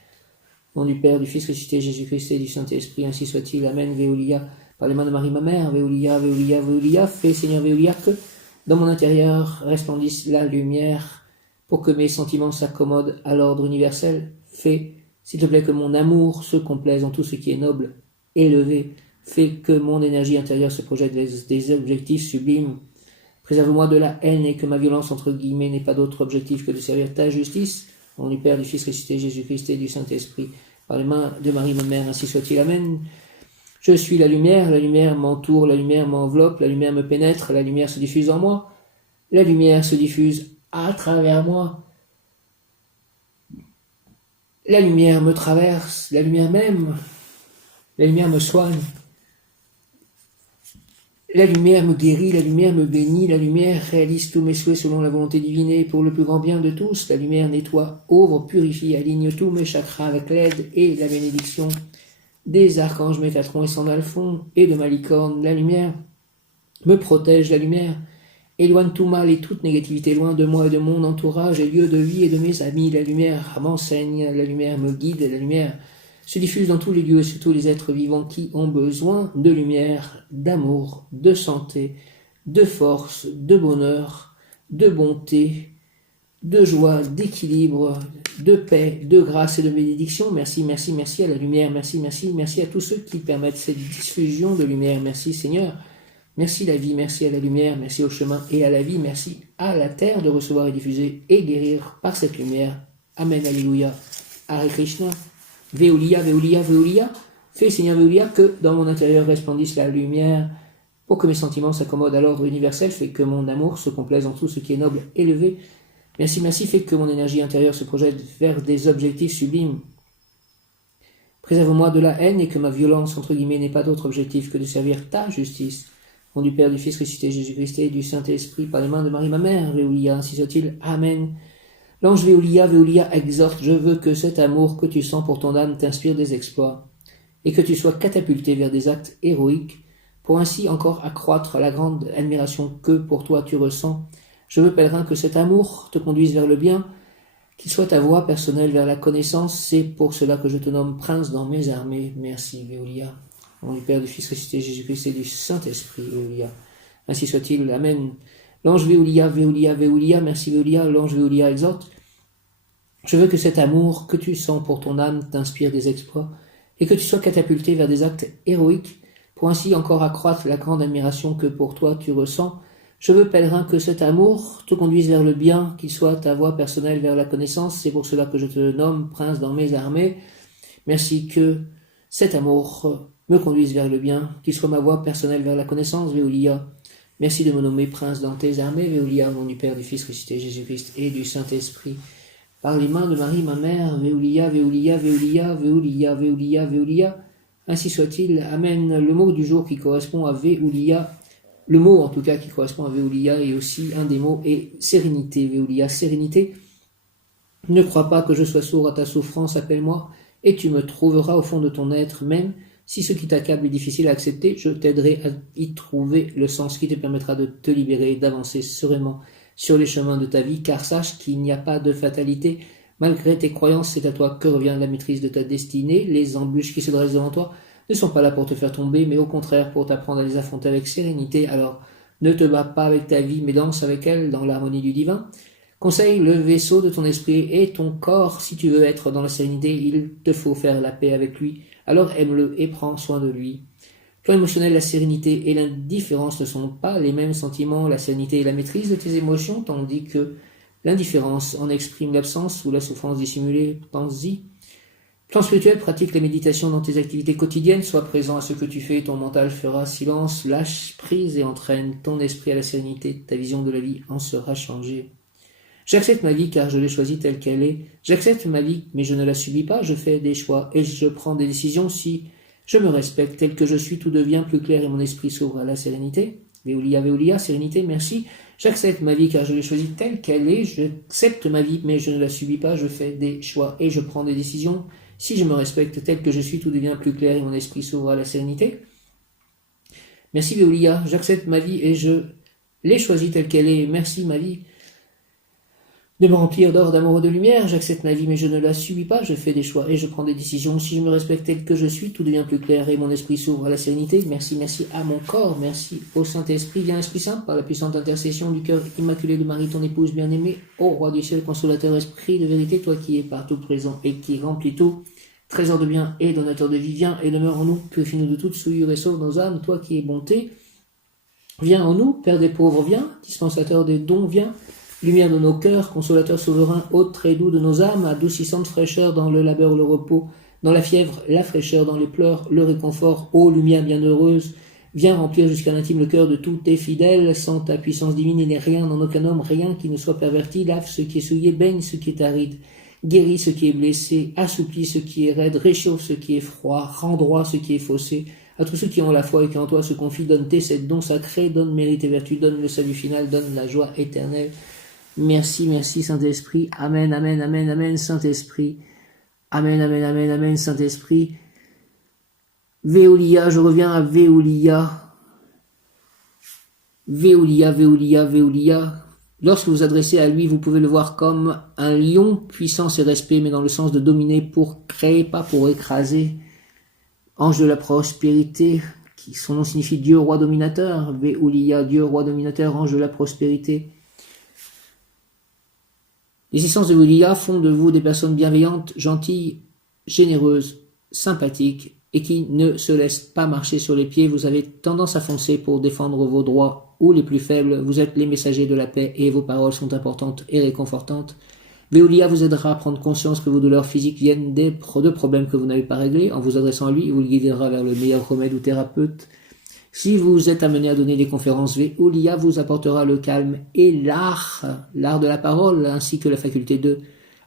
Au nom du Père, du Fils ressuscité Jésus-Christ et du Saint-Esprit, ainsi soit-il. Amen. Véolia, par les mains de Marie, ma mère. Véolia, Véolia, Véolia. Fais, Seigneur Véolia, que dans mon intérieur resplendisse la lumière pour que mes sentiments s'accommodent à l'ordre universel. Fais, s'il te plaît, que mon amour se complaise en tout ce qui est noble, élevé. Fais que mon énergie intérieure se projette vers des objectifs sublimes. Préserve-moi de la haine et que ma violence, entre guillemets, n'ait pas d'autre objectif que de servir ta justice. Au nom du Père, du Fils ressuscité, Jésus-Christ et du Saint-Esprit, par les mains de Marie, ma mère, ainsi soit-il. Amen. Je suis la lumière m'entoure, la lumière m'enveloppe, la lumière me pénètre, la lumière se diffuse en moi, la lumière se diffuse à travers moi. La lumière me traverse, la lumière m'aime, la lumière me soigne. La lumière me guérit, la lumière me bénit, la lumière réalise tous mes souhaits selon la volonté divine et pour le plus grand bien de tous. La lumière nettoie, ouvre, purifie, aligne tous mes chakras avec l'aide et la bénédiction des archanges Métatron et Sandalphon et de ma licorne. La lumière me protège, la lumière éloigne tout mal et toute négativité loin de moi et de mon entourage et lieu de vie et de mes amis. La lumière m'enseigne, la lumière me guide, la lumière se diffuse dans tous les lieux et sur tous les êtres vivants qui ont besoin de lumière, d'amour, de santé, de force, de bonheur, de bonté, de joie, d'équilibre, de paix, de grâce et de bénédiction. Merci, merci, merci à la lumière. Merci, merci, merci à tous ceux qui permettent cette diffusion de lumière. Merci Seigneur. Merci la vie, merci à la lumière, merci au chemin et à la vie, merci à la terre de recevoir et diffuser et guérir par cette lumière. Amen, alléluia. Hare Krishna. Veolia, Veolia, Veolia. Fais Seigneur Veolia que dans mon intérieur resplendisse la lumière pour que mes sentiments s'accommodent à l'ordre universel. Fais que mon amour se complaise en tout ce qui est noble, élevé. Merci, merci. Fais que mon énergie intérieure se projette vers des objectifs sublimes. Préserve-moi de la haine et que ma violence, entre guillemets, n'ait pas d'autre objectif que de servir ta justice. Au nom du Père, du Fils ressuscité, Jésus-Christ et du Saint-Esprit, par les mains de Marie, ma mère, Veolia, ainsi soit-il. Amen. L'ange Veolia, Veolia exhorte, je veux que cet amour que tu sens pour ton âme t'inspire des exploits, et que tu sois catapulté vers des actes héroïques, pour ainsi encore accroître la grande admiration que pour toi tu ressens. Je veux, pèlerin, que cet amour te conduise vers le bien, qu'il soit ta voie personnelle vers la connaissance, c'est pour cela que je te nomme prince dans mes armées. Merci, Veolia. Au nom du Père, du Fils ressuscité, Jésus-Christ et du Saint-Esprit, Veolia. Ainsi soit-il, Amen. L'ange Veolia, Veolia, Veolia, merci Veolia, l'ange Veolia exhorte. Je veux que cet amour que tu sens pour ton âme t'inspire des exploits et que tu sois catapulté vers des actes héroïques pour ainsi encore accroître la grande admiration que pour toi tu ressens. Je veux, pèlerin, que cet amour te conduise vers le bien, qu'il soit ta voie personnelle vers la connaissance. C'est pour cela que je te nomme prince dans mes armées. Merci que cet amour me conduise vers le bien, qu'il soit ma voie personnelle vers la connaissance, Veolia. Merci de me nommer prince dans tes armées, Veolia, au nom du Père, du Fils ressuscité, Jésus-Christ et du Saint-Esprit. Par les mains de Marie, ma mère, Veolia, Veolia, Veolia, Veolia, Veolia, Veolia. Ainsi soit-il. Amen. Le mot du jour qui correspond à Veolia, le mot en tout cas qui correspond à Veolia et aussi un des mots est sérénité, Veolia, sérénité. Ne crois pas que je sois sourd à ta souffrance, appelle-moi et tu me trouveras au fond de ton être, même si ce qui t'accable est difficile à accepter, je t'aiderai à y trouver le sens qui te permettra de te libérer et d'avancer sereinement sur les chemins de ta vie, car sache qu'il n'y a pas de fatalité. Malgré tes croyances, c'est à toi que revient la maîtrise de ta destinée. Les embûches qui se dressent devant toi ne sont pas là pour te faire tomber, mais au contraire pour t'apprendre à les affronter avec sérénité. Alors, ne te bats pas avec ta vie, mais danse avec elle dans l'harmonie du divin. Conseille le vaisseau de ton esprit et ton corps. Si tu veux être dans la sérénité, il te faut faire la paix avec lui. Alors aime-le et prends soin de lui. Plan émotionnel, la sérénité et l'indifférence ne sont pas les mêmes sentiments. La sérénité est la maîtrise de tes émotions, tandis que l'indifférence en exprime l'absence ou la souffrance dissimulée. Pense-y. Plan spirituel, pratique les méditations dans tes activités quotidiennes. Sois présent à ce que tu fais. Ton mental fera silence. Lâche prise et entraîne ton esprit à la sérénité. Ta vision de la vie en sera changée. J'accepte ma vie car je l'ai choisie telle qu'elle est. J'accepte ma vie, mais je ne la subis pas. Je fais des choix et je prends des décisions. Si je me respecte tel que je suis, tout devient plus clair et mon esprit s'ouvre à la sérénité. Veolia, Veolia, sérénité, merci. J'accepte ma vie car je l'ai choisie telle qu'elle est. J'accepte ma vie, mais je ne la subis pas. Je fais des choix et je prends des décisions. Si je me respecte tel que je suis, tout devient plus clair et mon esprit s'ouvre à la sérénité. Merci Veolia, j'accepte ma vie et je l'ai choisie telle qu'elle est. Merci ma vie de me remplir d'or, d'amour et de lumière. J'accepte ma vie mais je ne la subis pas. Je fais des choix et je prends des décisions. Si je me respecte tel que je suis, tout devient plus clair et mon esprit s'ouvre à la sérénité. Merci, merci à mon corps. Merci au Saint-Esprit. Viens Esprit Saint, par la puissante intercession du cœur immaculé de Marie, ton épouse bien-aimée, ô Roi du ciel, consolateur, Esprit de vérité, toi qui es partout présent et qui remplis tout, trésor de bien et donateur de vie, viens et demeure en nous, purifie-nous de toute souillure et sauve nos âmes, toi qui es bonté, Viens en nous, Père des pauvres, viens, dispensateur des dons, viens, lumière de nos cœurs, consolateur souverain, hôte très doux de nos âmes, adoucissante fraîcheur dans le labeur, le repos, dans la fièvre, la fraîcheur, dans les pleurs, le réconfort, ô lumière bienheureuse, viens remplir jusqu'à l'intime le cœur de tous tes fidèles, sans ta puissance divine, il n'est rien en aucun homme, rien qui ne soit perverti, lave ce qui est souillé, baigne ce qui est aride, guéris ce qui est blessé, assouplis ce qui est raide, réchauffe ce qui est froid, rend droit ce qui est faussé. À tous ceux qui ont la foi et qui en toi se confient, donne tes sept dons sacrés, donne mérite et vertu, donne le salut final, donne la joie éternelle. Merci, merci Saint-Esprit. Amen, amen, amen, amen, Saint-Esprit. Amen, amen, amen, amen, Saint-Esprit. Veolia, je reviens à Veolia. Veolia, Veolia, Veolia. Lorsque vous adressez à lui, vous pouvez le voir comme un lion, puissance et respect, mais dans le sens de dominer pour créer, pas pour écraser. Ange de la prospérité, qui son nom signifie Dieu roi dominateur, Veolia, Dieu roi dominateur, ange de la prospérité. Les essences de Veolia font de vous des personnes bienveillantes, gentilles, généreuses, sympathiques, et qui ne se laissent pas marcher sur les pieds. Vous avez tendance à foncer pour défendre vos droits ou les plus faibles. Vous êtes les messagers de la paix et vos paroles sont importantes et réconfortantes. Veolia vous aidera à prendre conscience que vos douleurs physiques viennent de problèmes que vous n'avez pas réglés. En vous adressant à lui, il vous guidera vers le meilleur remède ou thérapeute. Si vous êtes amené à donner des conférences, Veolia vous apportera le calme et l'art de la parole, ainsi que la faculté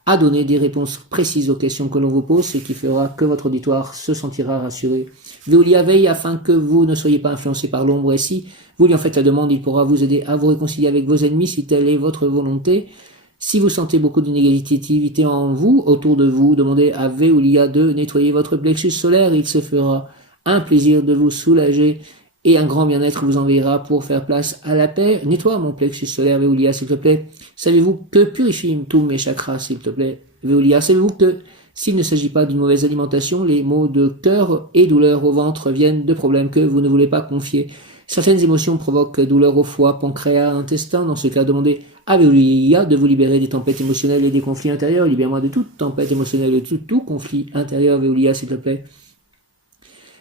à donner des réponses précises aux questions que l'on vous pose, ce qui fera que votre auditoire se sentira rassuré. Veolia veille afin que vous ne soyez pas influencé par l'ombre, et si vous lui en faites la demande, il pourra vous aider à vous réconcilier avec vos ennemis si telle est votre volonté. Si vous sentez beaucoup d'inégativité en vous, autour de vous, demandez à Veolia de nettoyer votre plexus solaire, il se fera un plaisir de vous soulager et un grand bien-être vous enverra pour faire place à la paix. Nettoie mon plexus solaire, Veolia, s'il te plaît. Savez-vous que purifie tous mes chakras, s'il te plaît, Veolia? Savez-vous que s'il ne s'agit pas d'une mauvaise alimentation, les maux de cœur et douleurs au ventre viennent de problèmes que vous ne voulez pas confier? Certaines émotions provoquent douleurs au foie, pancréas, intestin. Dans ce cas, demandez à Veolia de vous libérer des tempêtes émotionnelles et des conflits intérieurs. Libère-moi de toute tempête émotionnelle et de tout conflit intérieur, Veolia, s'il te plaît.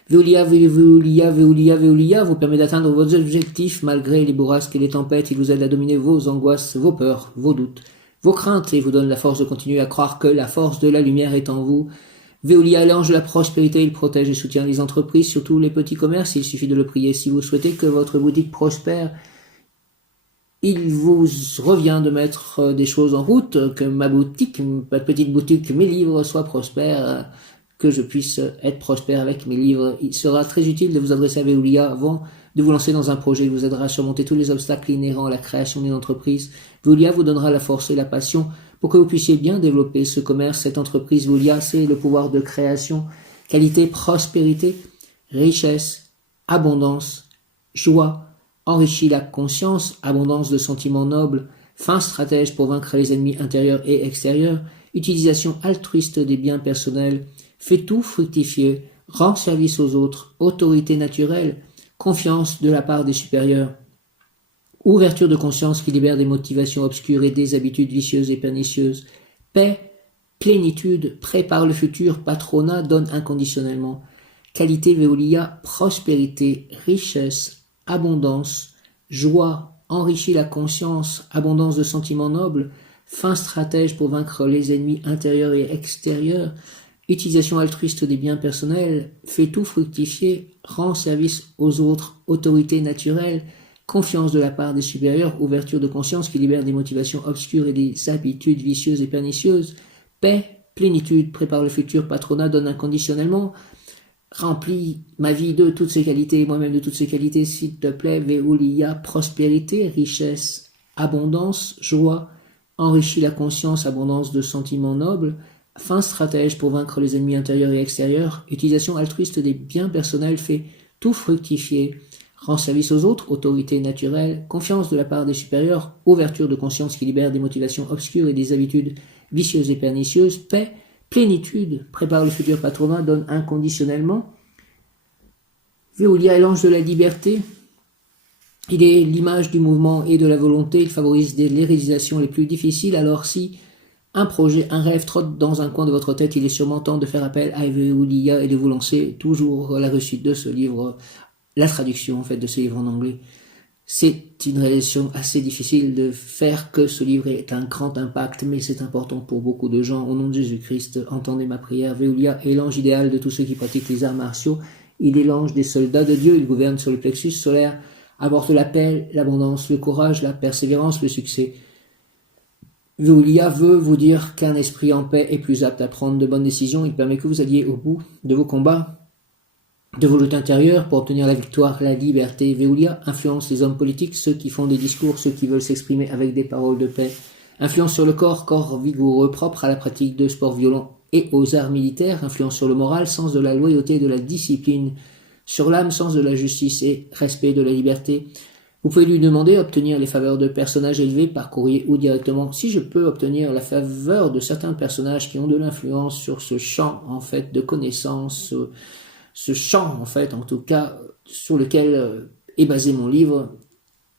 Veolia, Veolia, Veolia, Veolia vous permet d'atteindre vos objectifs malgré les bourrasques et les tempêtes. Il vous aide à dominer vos angoisses, vos peurs, vos doutes, vos craintes et vous donne la force de continuer à croire que la force de la lumière est en vous. Veolia, l'ange de la prospérité, il protège et soutient les entreprises, surtout les petits commerces. Il suffit de le prier. Si vous souhaitez que votre boutique prospère, il vous revient de mettre des choses en route, que ma petite boutique, mes livres soient prospères, que je puisse être prospère avec mes livres. Il sera très utile de vous adresser à Veolia avant de vous lancer dans un projet. Il vous aidera à surmonter tous les obstacles inhérents à la création d'une entreprise. Veolia vous donnera la force et la passion pour que vous puissiez bien développer ce commerce, cette entreprise. Veolia, c'est le pouvoir de création, qualité, prospérité, richesse, abondance, joie, enrichit la conscience, abondance de sentiments nobles, fin stratège pour vaincre les ennemis intérieurs et extérieurs, utilisation altruiste des biens personnels, fait tout fructifier, rend service aux autres, autorité naturelle, confiance de la part des supérieurs, ouverture de conscience qui libère des motivations obscures et des habitudes vicieuses et pernicieuses, paix, plénitude, prépare le futur, patronat, donne inconditionnellement, qualité Veolia, prospérité, richesse, abondance, joie, enrichit la conscience, abondance de sentiments nobles, fin stratège pour vaincre les ennemis intérieurs et extérieurs, utilisation altruiste des biens personnels, fait tout fructifier, rend service aux autres, autorité naturelle, confiance de la part des supérieurs, ouverture de conscience qui libère des motivations obscures et des habitudes vicieuses et pernicieuses, paix, plénitude, prépare le futur, patronat, donne inconditionnellement, remplis ma vie de toutes ces qualités, moi-même de toutes ces qualités, s'il te plaît, Veolia, prospérité, richesse, abondance, joie, enrichis la conscience, abondance de sentiments nobles, fin stratège pour vaincre les ennemis intérieurs et extérieurs, utilisation altruiste des biens personnels, fait tout fructifier, rend service aux autres, autorité naturelle, confiance de la part des supérieurs, ouverture de conscience qui libère des motivations obscures et des habitudes vicieuses et pernicieuses, paix, plénitude, prépare le futur patronat, donne inconditionnellement. Veolia est l'ange de la liberté. Il est l'image du mouvement et de la volonté. Il favorise les réalisations les plus difficiles. Alors si un projet, un rêve trotte dans un coin de votre tête, il est sûrement temps de faire appel à Veolia et de vous lancer. Toujours la réussite de ce livre, la traduction en fait de ce livre en anglais. C'est une réalisation assez difficile de faire que ce livre ait un grand impact, mais c'est important pour beaucoup de gens. Au nom de Jésus-Christ, entendez ma prière. Veolia est l'ange idéal de tous ceux qui pratiquent les arts martiaux. Il est l'ange des soldats de Dieu. Il gouverne sur le plexus solaire, apporte la paix, l'abondance, le courage, la persévérance, le succès. Veolia veut vous dire qu'un esprit en paix est plus apte à prendre de bonnes décisions. Il permet que vous alliez au bout de vos combats, de vos luttes intérieures pour obtenir la victoire, la liberté. Veolia influence les hommes politiques, ceux qui font des discours, ceux qui veulent s'exprimer avec des paroles de paix. Influence sur le corps vigoureux, propre à la pratique de sports violents et aux arts militaires. Influence sur le moral, sens de la loyauté et de la discipline. Sur l'âme, sens de la justice et respect de la liberté. Vous pouvez lui demander d'obtenir les faveurs de personnages élevés par courrier ou directement. Si je peux obtenir la faveur de certains personnages qui ont de l'influence sur ce champ, en fait, de connaissances, ce champ, en fait, en tout cas, sur lequel est basé mon livre,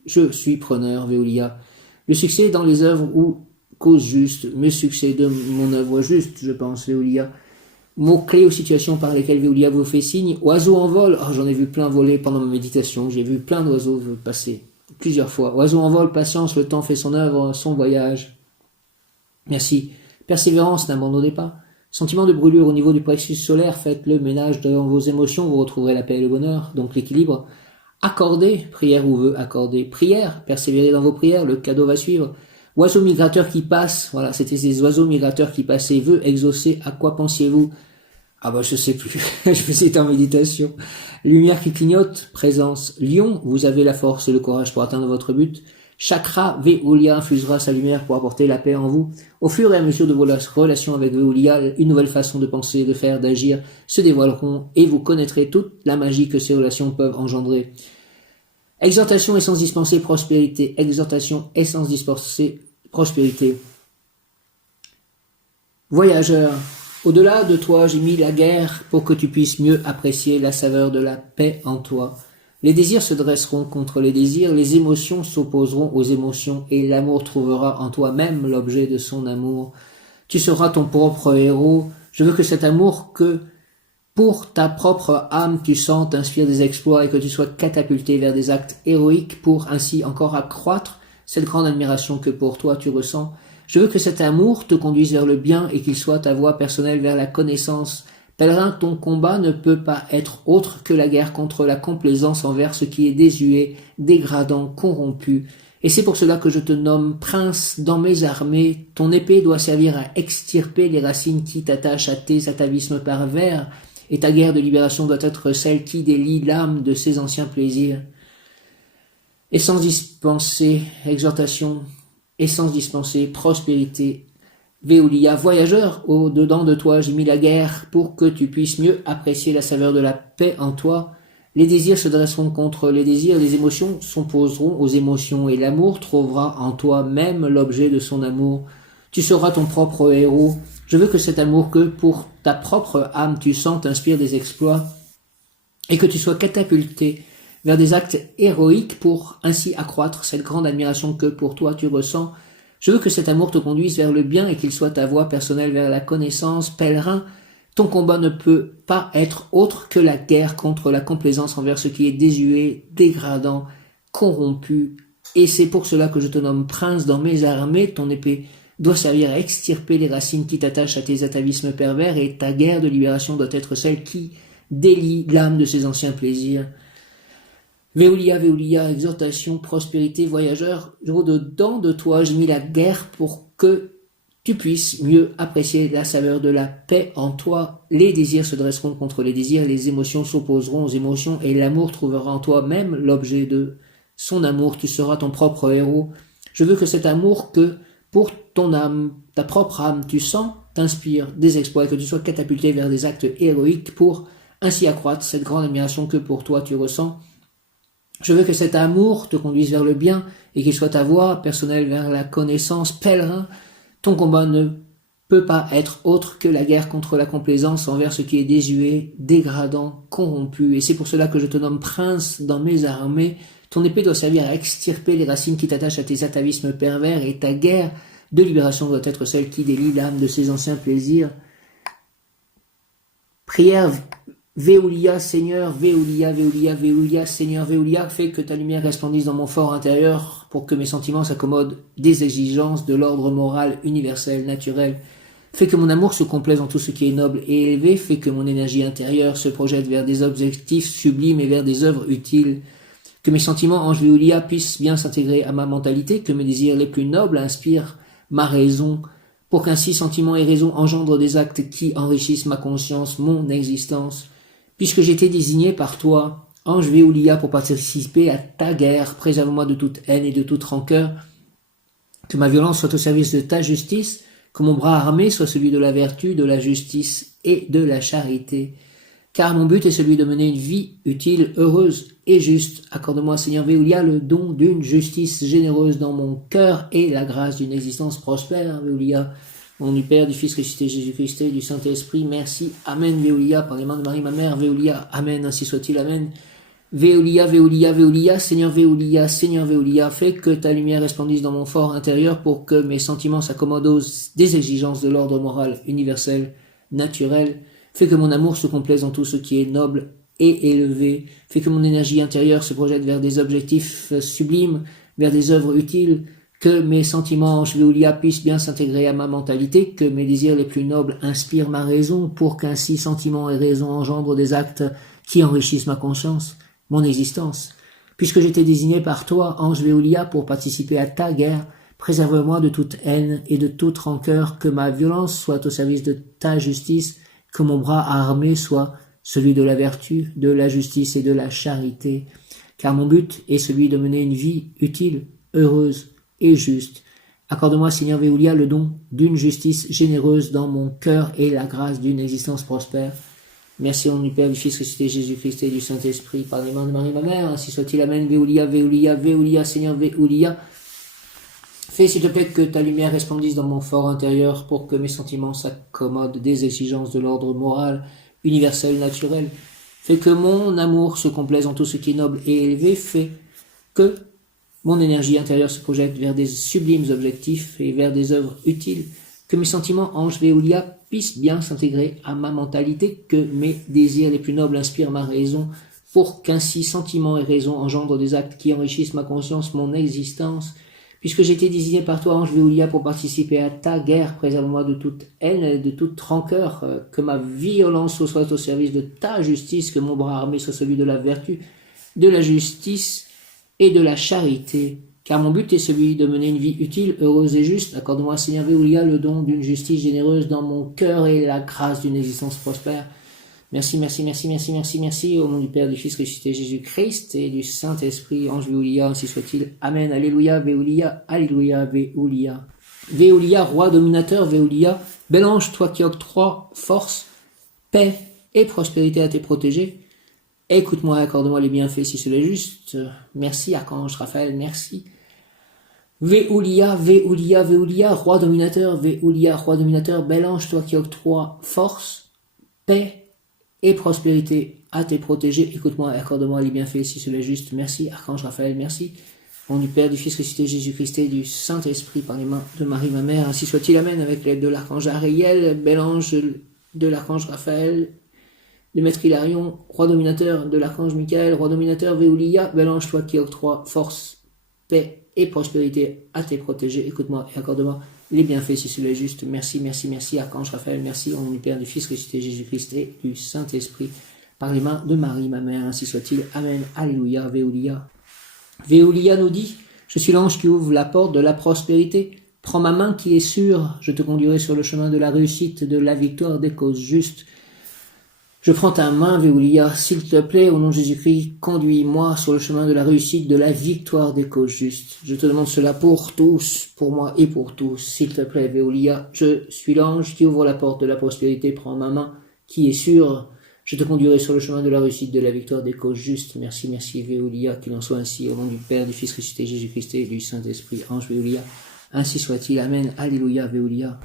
je suis preneur, Veolia. Le succès dans les œuvres ou cause juste, le succès de mon œuvre juste, je pense, Veolia. Mots-clés aux situations par lesquelles Veolia vous fait signe. Oiseau en vol, j'en ai vu plein voler pendant ma méditation, j'ai vu plein d'oiseaux passer, plusieurs fois. Oiseau en vol, patience, le temps fait son œuvre, son voyage. Merci. Persévérance, n'abandonnez pas. Sentiment de brûlure au niveau du plexus solaire, faites le ménage dans vos émotions, vous retrouverez la paix et le bonheur, donc l'équilibre. Accordez, prière ou vœu accordez. Prière, persévérez dans vos prières, le cadeau va suivre. Oiseaux migrateurs qui passent, voilà, c'était ces oiseaux migrateurs qui passaient. Vœu exaucé, à quoi pensiez-vous? Je sais plus, je vous étais en méditation. Lumière qui clignote, présence. Lion, vous avez la force et le courage pour atteindre votre but. Chakra, Veolia infusera sa lumière pour apporter la paix en vous. Au fur et à mesure de vos relations avec Veolia, une nouvelle façon de penser, de faire, d'agir se dévoileront et vous connaîtrez toute la magie que ces relations peuvent engendrer. Exhortation, essence dispensée, prospérité. Exhortation, essence dispensée, prospérité. Voyageur, au-delà de toi, j'ai mis la guerre pour que tu puisses mieux apprécier la saveur de la paix en toi. Les désirs se dresseront contre les désirs, les émotions s'opposeront aux émotions, et l'amour trouvera en toi-même l'objet de son amour. Tu seras ton propre héros. Je veux que cet amour que pour ta propre âme tu sens t'inspire des exploits et que tu sois catapulté vers des actes héroïques pour ainsi encore accroître cette grande admiration que pour toi tu ressens. Je veux que cet amour te conduise vers le bien et qu'il soit ta voie personnelle vers la connaissance. Pèlerin, ton combat ne peut pas être autre que la guerre contre la complaisance envers ce qui est désuet, dégradant, corrompu. Et c'est pour cela que je te nomme prince dans mes armées. Ton épée doit servir à extirper les racines qui t'attachent à tes atavismes pervers, et ta guerre de libération doit être celle qui délie l'âme de ses anciens plaisirs. Essence dispensée, exhortation, essence dispensée, prospérité. Veolia, voyageur, au-dedans de toi j'ai mis la guerre pour que tu puisses mieux apprécier la saveur de la paix en toi. Les désirs se dresseront contre les désirs, les émotions s'opposeront aux émotions et l'amour trouvera en toi même l'objet de son amour. Tu seras ton propre héros. Je veux que cet amour que pour ta propre âme tu sens t'inspire des exploits et que tu sois catapulté vers des actes héroïques pour ainsi accroître cette grande admiration que pour toi tu ressens. Je veux que cet amour te conduise vers le bien et qu'il soit ta voie personnelle vers la connaissance. Pèlerin, ton combat ne peut pas être autre que la guerre contre la complaisance envers ce qui est désuet, dégradant, corrompu. Et c'est pour cela que je te nomme prince dans mes armées. Ton épée doit servir à extirper les racines qui t'attachent à tes atavismes pervers et ta guerre de libération doit être celle qui délie l'âme de ses anciens plaisirs. Veolia, Veolia, exhortation, prospérité, voyageur, au-dedans de toi j'ai mis la guerre pour que tu puisses mieux apprécier la saveur de la paix en toi. Les désirs se dresseront contre les désirs, les émotions s'opposeront aux émotions et l'amour trouvera en toi même l'objet de son amour. Tu seras ton propre héros. Je veux que cet amour que pour ton âme, ta propre âme, tu sens, t'inspire des exploits et que tu sois catapulté vers des actes héroïques pour ainsi accroître cette grande admiration que pour toi tu ressens. Je veux que cet amour te conduise vers le bien et qu'il soit ta voie personnelle vers la connaissance. Pèlerin, ton combat ne peut pas être autre que la guerre contre la complaisance envers ce qui est désuet, dégradant, corrompu. Et c'est pour cela que je te nomme prince dans mes armées. Ton épée doit servir à extirper les racines qui t'attachent à tes atavismes pervers et ta guerre de libération doit être celle qui délie l'âme de ses anciens plaisirs. Prière Veolia, Seigneur, Veolia, Veolia, Veolia, Seigneur, Veolia, fais que ta lumière resplendisse dans mon fort intérieur pour que mes sentiments s'accommodent des exigences de l'ordre moral, universel, naturel. Fais que mon amour se complaise en tout ce qui est noble et élevé, fais que mon énergie intérieure se projette vers des objectifs sublimes et vers des œuvres utiles. Que mes sentiments, ange Veolia, puissent bien s'intégrer à ma mentalité, que mes désirs les plus nobles inspirent ma raison, pour qu'ainsi sentiments et raison engendrent des actes qui enrichissent ma conscience, mon existence. Puisque j'ai été désigné par toi, ange Veolia, pour participer à ta guerre, préserve-moi de toute haine et de toute rancœur, que ma violence soit au service de ta justice, que mon bras armé soit celui de la vertu, de la justice et de la charité. Car mon but est celui de mener une vie utile, heureuse et juste. Accorde-moi, Seigneur Veolia, le don d'une justice généreuse dans mon cœur et la grâce d'une existence prospère, Veolia. Au nom du Père, du Fils ressuscité, Jésus-Christ et du Saint-Esprit, merci. Amen, Veolia, par les mains de Marie, ma mère, Veolia, Amen, ainsi soit-il, Amen. Veolia, Veolia, Veolia, Seigneur Veolia, fais que ta lumière resplendisse dans mon fort intérieur pour que mes sentiments s'accommodent des exigences de l'ordre moral, universel, naturel. Fais que mon amour se complaise en tout ce qui est noble et élevé. Fais que mon énergie intérieure se projette vers des objectifs sublimes, vers des œuvres utiles. Que mes sentiments, ange Veolia, puissent bien s'intégrer à ma mentalité, que mes désirs les plus nobles inspirent ma raison, pour qu'ainsi sentiments et raison engendrent des actes qui enrichissent ma conscience, mon existence. Puisque j'étais désigné par toi, ange Veolia, pour participer à ta guerre, préserve-moi de toute haine et de toute rancœur, que ma violence soit au service de ta justice, que mon bras armé soit celui de la vertu, de la justice et de la charité, car mon but est celui de mener une vie utile, heureuse et juste. Accorde-moi, Seigneur Veolia, le don d'une justice généreuse dans mon cœur et la grâce d'une existence prospère. Merci au nom du Père, du Fils ressuscité, Jésus-Christ et du Saint-Esprit, par les mains de Marie, ma mère, ainsi soit-il, Amen. Veolia, Veolia, Veolia, Seigneur Veolia. Fais, s'il te plaît, que ta lumière resplendisse dans mon fort intérieur pour que mes sentiments s'accommodent des exigences de l'ordre moral, universel, naturel. Fais que mon amour se complaise en tout ce qui est noble et élevé. Fais que mon énergie intérieure se projette vers des sublimes objectifs et vers des œuvres utiles. Que mes sentiments, ange Veolia, puissent bien s'intégrer à ma mentalité, que mes désirs les plus nobles inspirent ma raison, pour qu'ainsi sentiments et raison engendrent des actes qui enrichissent ma conscience, mon existence. Puisque j'ai été désigné par toi, ange Veolia, pour participer à ta guerre, préserve-moi de toute haine et de toute rancœur, que ma violence soit au service de ta justice, que mon bras armé soit celui de la vertu, de la justice et de la charité. Car mon but est celui de mener une vie utile, heureuse et juste. Accorde-moi, Seigneur Veolia, le don d'une justice généreuse dans mon cœur et la grâce d'une existence prospère. Merci, merci, merci, merci, merci, merci. Au nom du Père, du Fils ressuscité, Jésus-Christ et du Saint-Esprit, ange Veolia, ainsi soit-il. Amen. Alléluia, Veolia, Alléluia, Veolia. Veolia, roi dominateur, Veolia, bel ange, toi qui octroies force, paix et prospérité à tes protégés. Écoute-moi, accorde-moi les bienfaits si cela est juste. Merci, archange Raphaël, merci. Veolia, Veolia, Veolia, roi dominateur, bel ange, toi qui octroies force, paix et prospérité à tes protégés. Écoute-moi, accorde-moi les bienfaits si cela est juste. Merci, archange Raphaël, merci. Au nom du Père, du Fils ressuscité, Jésus-Christ et du Saint-Esprit, par les mains de Marie, ma mère, ainsi soit-il, Amen, avec l'aide de l'archange Ariel, bel ange de l'archange Raphaël, de Maître Hilarion, roi dominateur de l'archange Michael, roi dominateur Veolia, bel ange, toi qui octroies force, paix et prospérité à tes protégés. Écoute-moi et accorde-moi les bienfaits si cela est juste. Merci, merci, merci, archange Raphaël, merci, au nom du Père, du Fils ressuscité, Jésus-Christ et du Saint-Esprit, par les mains de Marie, ma mère, ainsi soit-il. Amen, Alléluia, Veolia. Veolia nous dit, je suis l'ange qui ouvre la porte de la prospérité. Prends ma main qui est sûre, je te conduirai sur le chemin de la réussite, de la victoire des causes justes. Je prends ta main, Veolia, s'il te plaît, au nom de Jésus-Christ, conduis-moi sur le chemin de la réussite, de la victoire des causes justes. Je te demande cela pour tous, pour moi et pour tous. S'il te plaît, Veolia, je suis l'ange qui ouvre la porte de la prospérité. Prends ma main qui est sûre. Je te conduirai sur le chemin de la réussite, de la victoire des causes justes. Merci, merci, Veolia, qu'il en soit ainsi, au nom du Père, du Fils ressuscité, Jésus-Christ et du Saint-Esprit. Ange Veolia, ainsi soit-il. Amen. Alléluia, Veolia.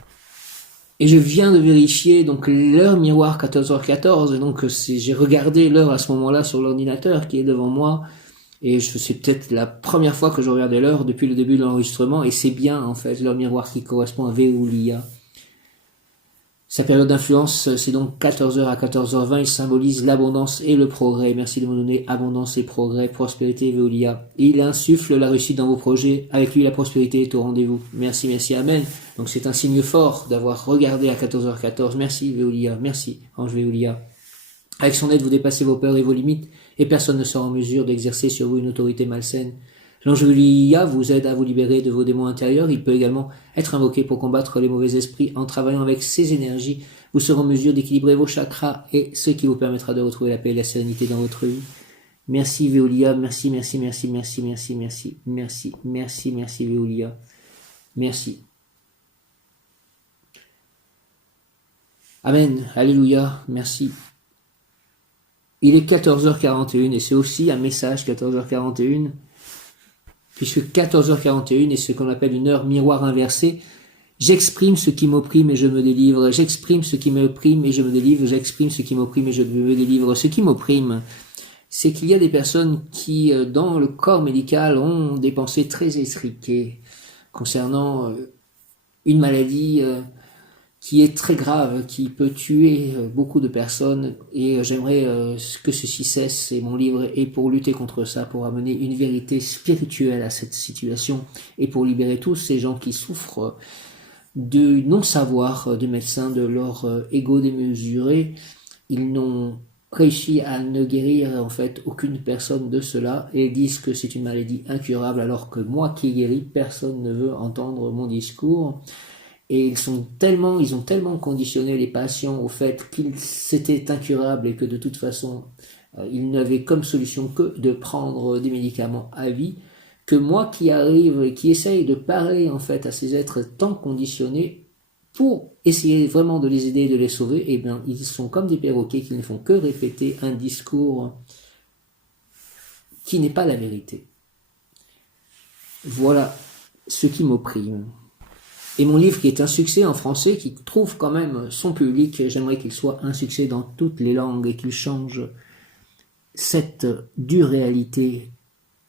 Et je viens de vérifier donc l'heure miroir 14h14, et donc j'ai regardé l'heure à ce moment-là sur l'ordinateur qui est devant moi, et c'est peut-être la première fois que je regardais l'heure depuis le début de l'enregistrement, et c'est bien en fait l'heure miroir qui correspond à Veolia. Sa période d'influence, c'est donc 14h à 14h20. Il symbolise l'abondance et le progrès. Merci de me donner abondance et progrès, prospérité, Veolia. Il insuffle la réussite dans vos projets. Avec lui, la prospérité est au rendez-vous. Merci, merci, amen. Donc c'est un signe fort d'avoir regardé à 14h14. Merci, Veolia. Merci, Ange Veolia. Avec son aide, vous dépassez vos peurs et vos limites, et personne ne sera en mesure d'exercer sur vous une autorité malsaine. L'ange Veolia vous aide à vous libérer de vos démons intérieurs. Il peut également être invoqué pour combattre les mauvais esprits. En travaillant avec ces énergies, vous serez en mesure d'équilibrer vos chakras, et ce qui vous permettra de retrouver la paix et la sérénité dans votre vie. Merci Veolia, merci, merci, merci, merci, merci, merci, merci, merci, merci Veolia. Merci. Amen, alléluia, merci. Il est 14h41 et c'est aussi un message 14h41, puisque 14h41 est ce qu'on appelle une heure miroir inversée. J'exprime ce qui m'opprime et je me délivre. J'exprime ce qui m'opprime et je me délivre. J'exprime ce qui m'opprime et je me délivre. Ce qui m'opprime, c'est qu'il y a des personnes qui, dans le corps médical, ont des pensées très étriquées concernant une maladie qui est très grave, qui peut tuer beaucoup de personnes, et j'aimerais que ceci cesse, et mon livre est pour lutter contre ça, pour amener une vérité spirituelle à cette situation, et pour libérer tous ces gens qui souffrent de non-savoir de médecins, de leur ego démesuré. Ils n'ont réussi à ne guérir en fait aucune personne de cela, et disent que c'est une maladie incurable, alors que moi qui guéris, personne ne veut entendre mon discours. Et ils ont tellement conditionné les patients au fait qu'ils c'était incurable et que de toute façon, ils n'avaient comme solution que de prendre des médicaments à vie, que moi qui arrive et qui essaye de parler en fait à ces êtres tant conditionnés pour essayer vraiment de les aider et de les sauver, eh bien, ils sont comme des perroquets qui ne font que répéter un discours qui n'est pas la vérité. Voilà ce qui m'opprime. Et mon livre qui est un succès en français, qui trouve quand même son public, j'aimerais qu'il soit un succès dans toutes les langues et qu'il change cette dure réalité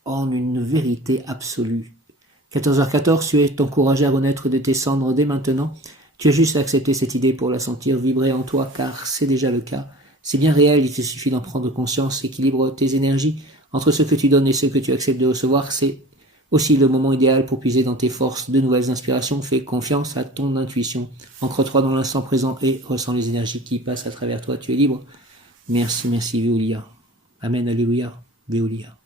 en une vérité absolue. 14h14, tu es encouragé à renaître de tes cendres dès maintenant. Tu as juste à accepter cette idée pour la sentir vibrer en toi, car c'est déjà le cas. C'est bien réel, il te suffit d'en prendre conscience, équilibre tes énergies. Entre ce que tu donnes et ce que tu acceptes de recevoir, c'est aussi le moment idéal pour puiser dans tes forces de nouvelles inspirations. Fais confiance à ton intuition. Ancre-toi dans l'instant présent et ressens les énergies qui passent à travers toi. Tu es libre. Merci, merci, Veolia. Amen, alléluia, Veolia.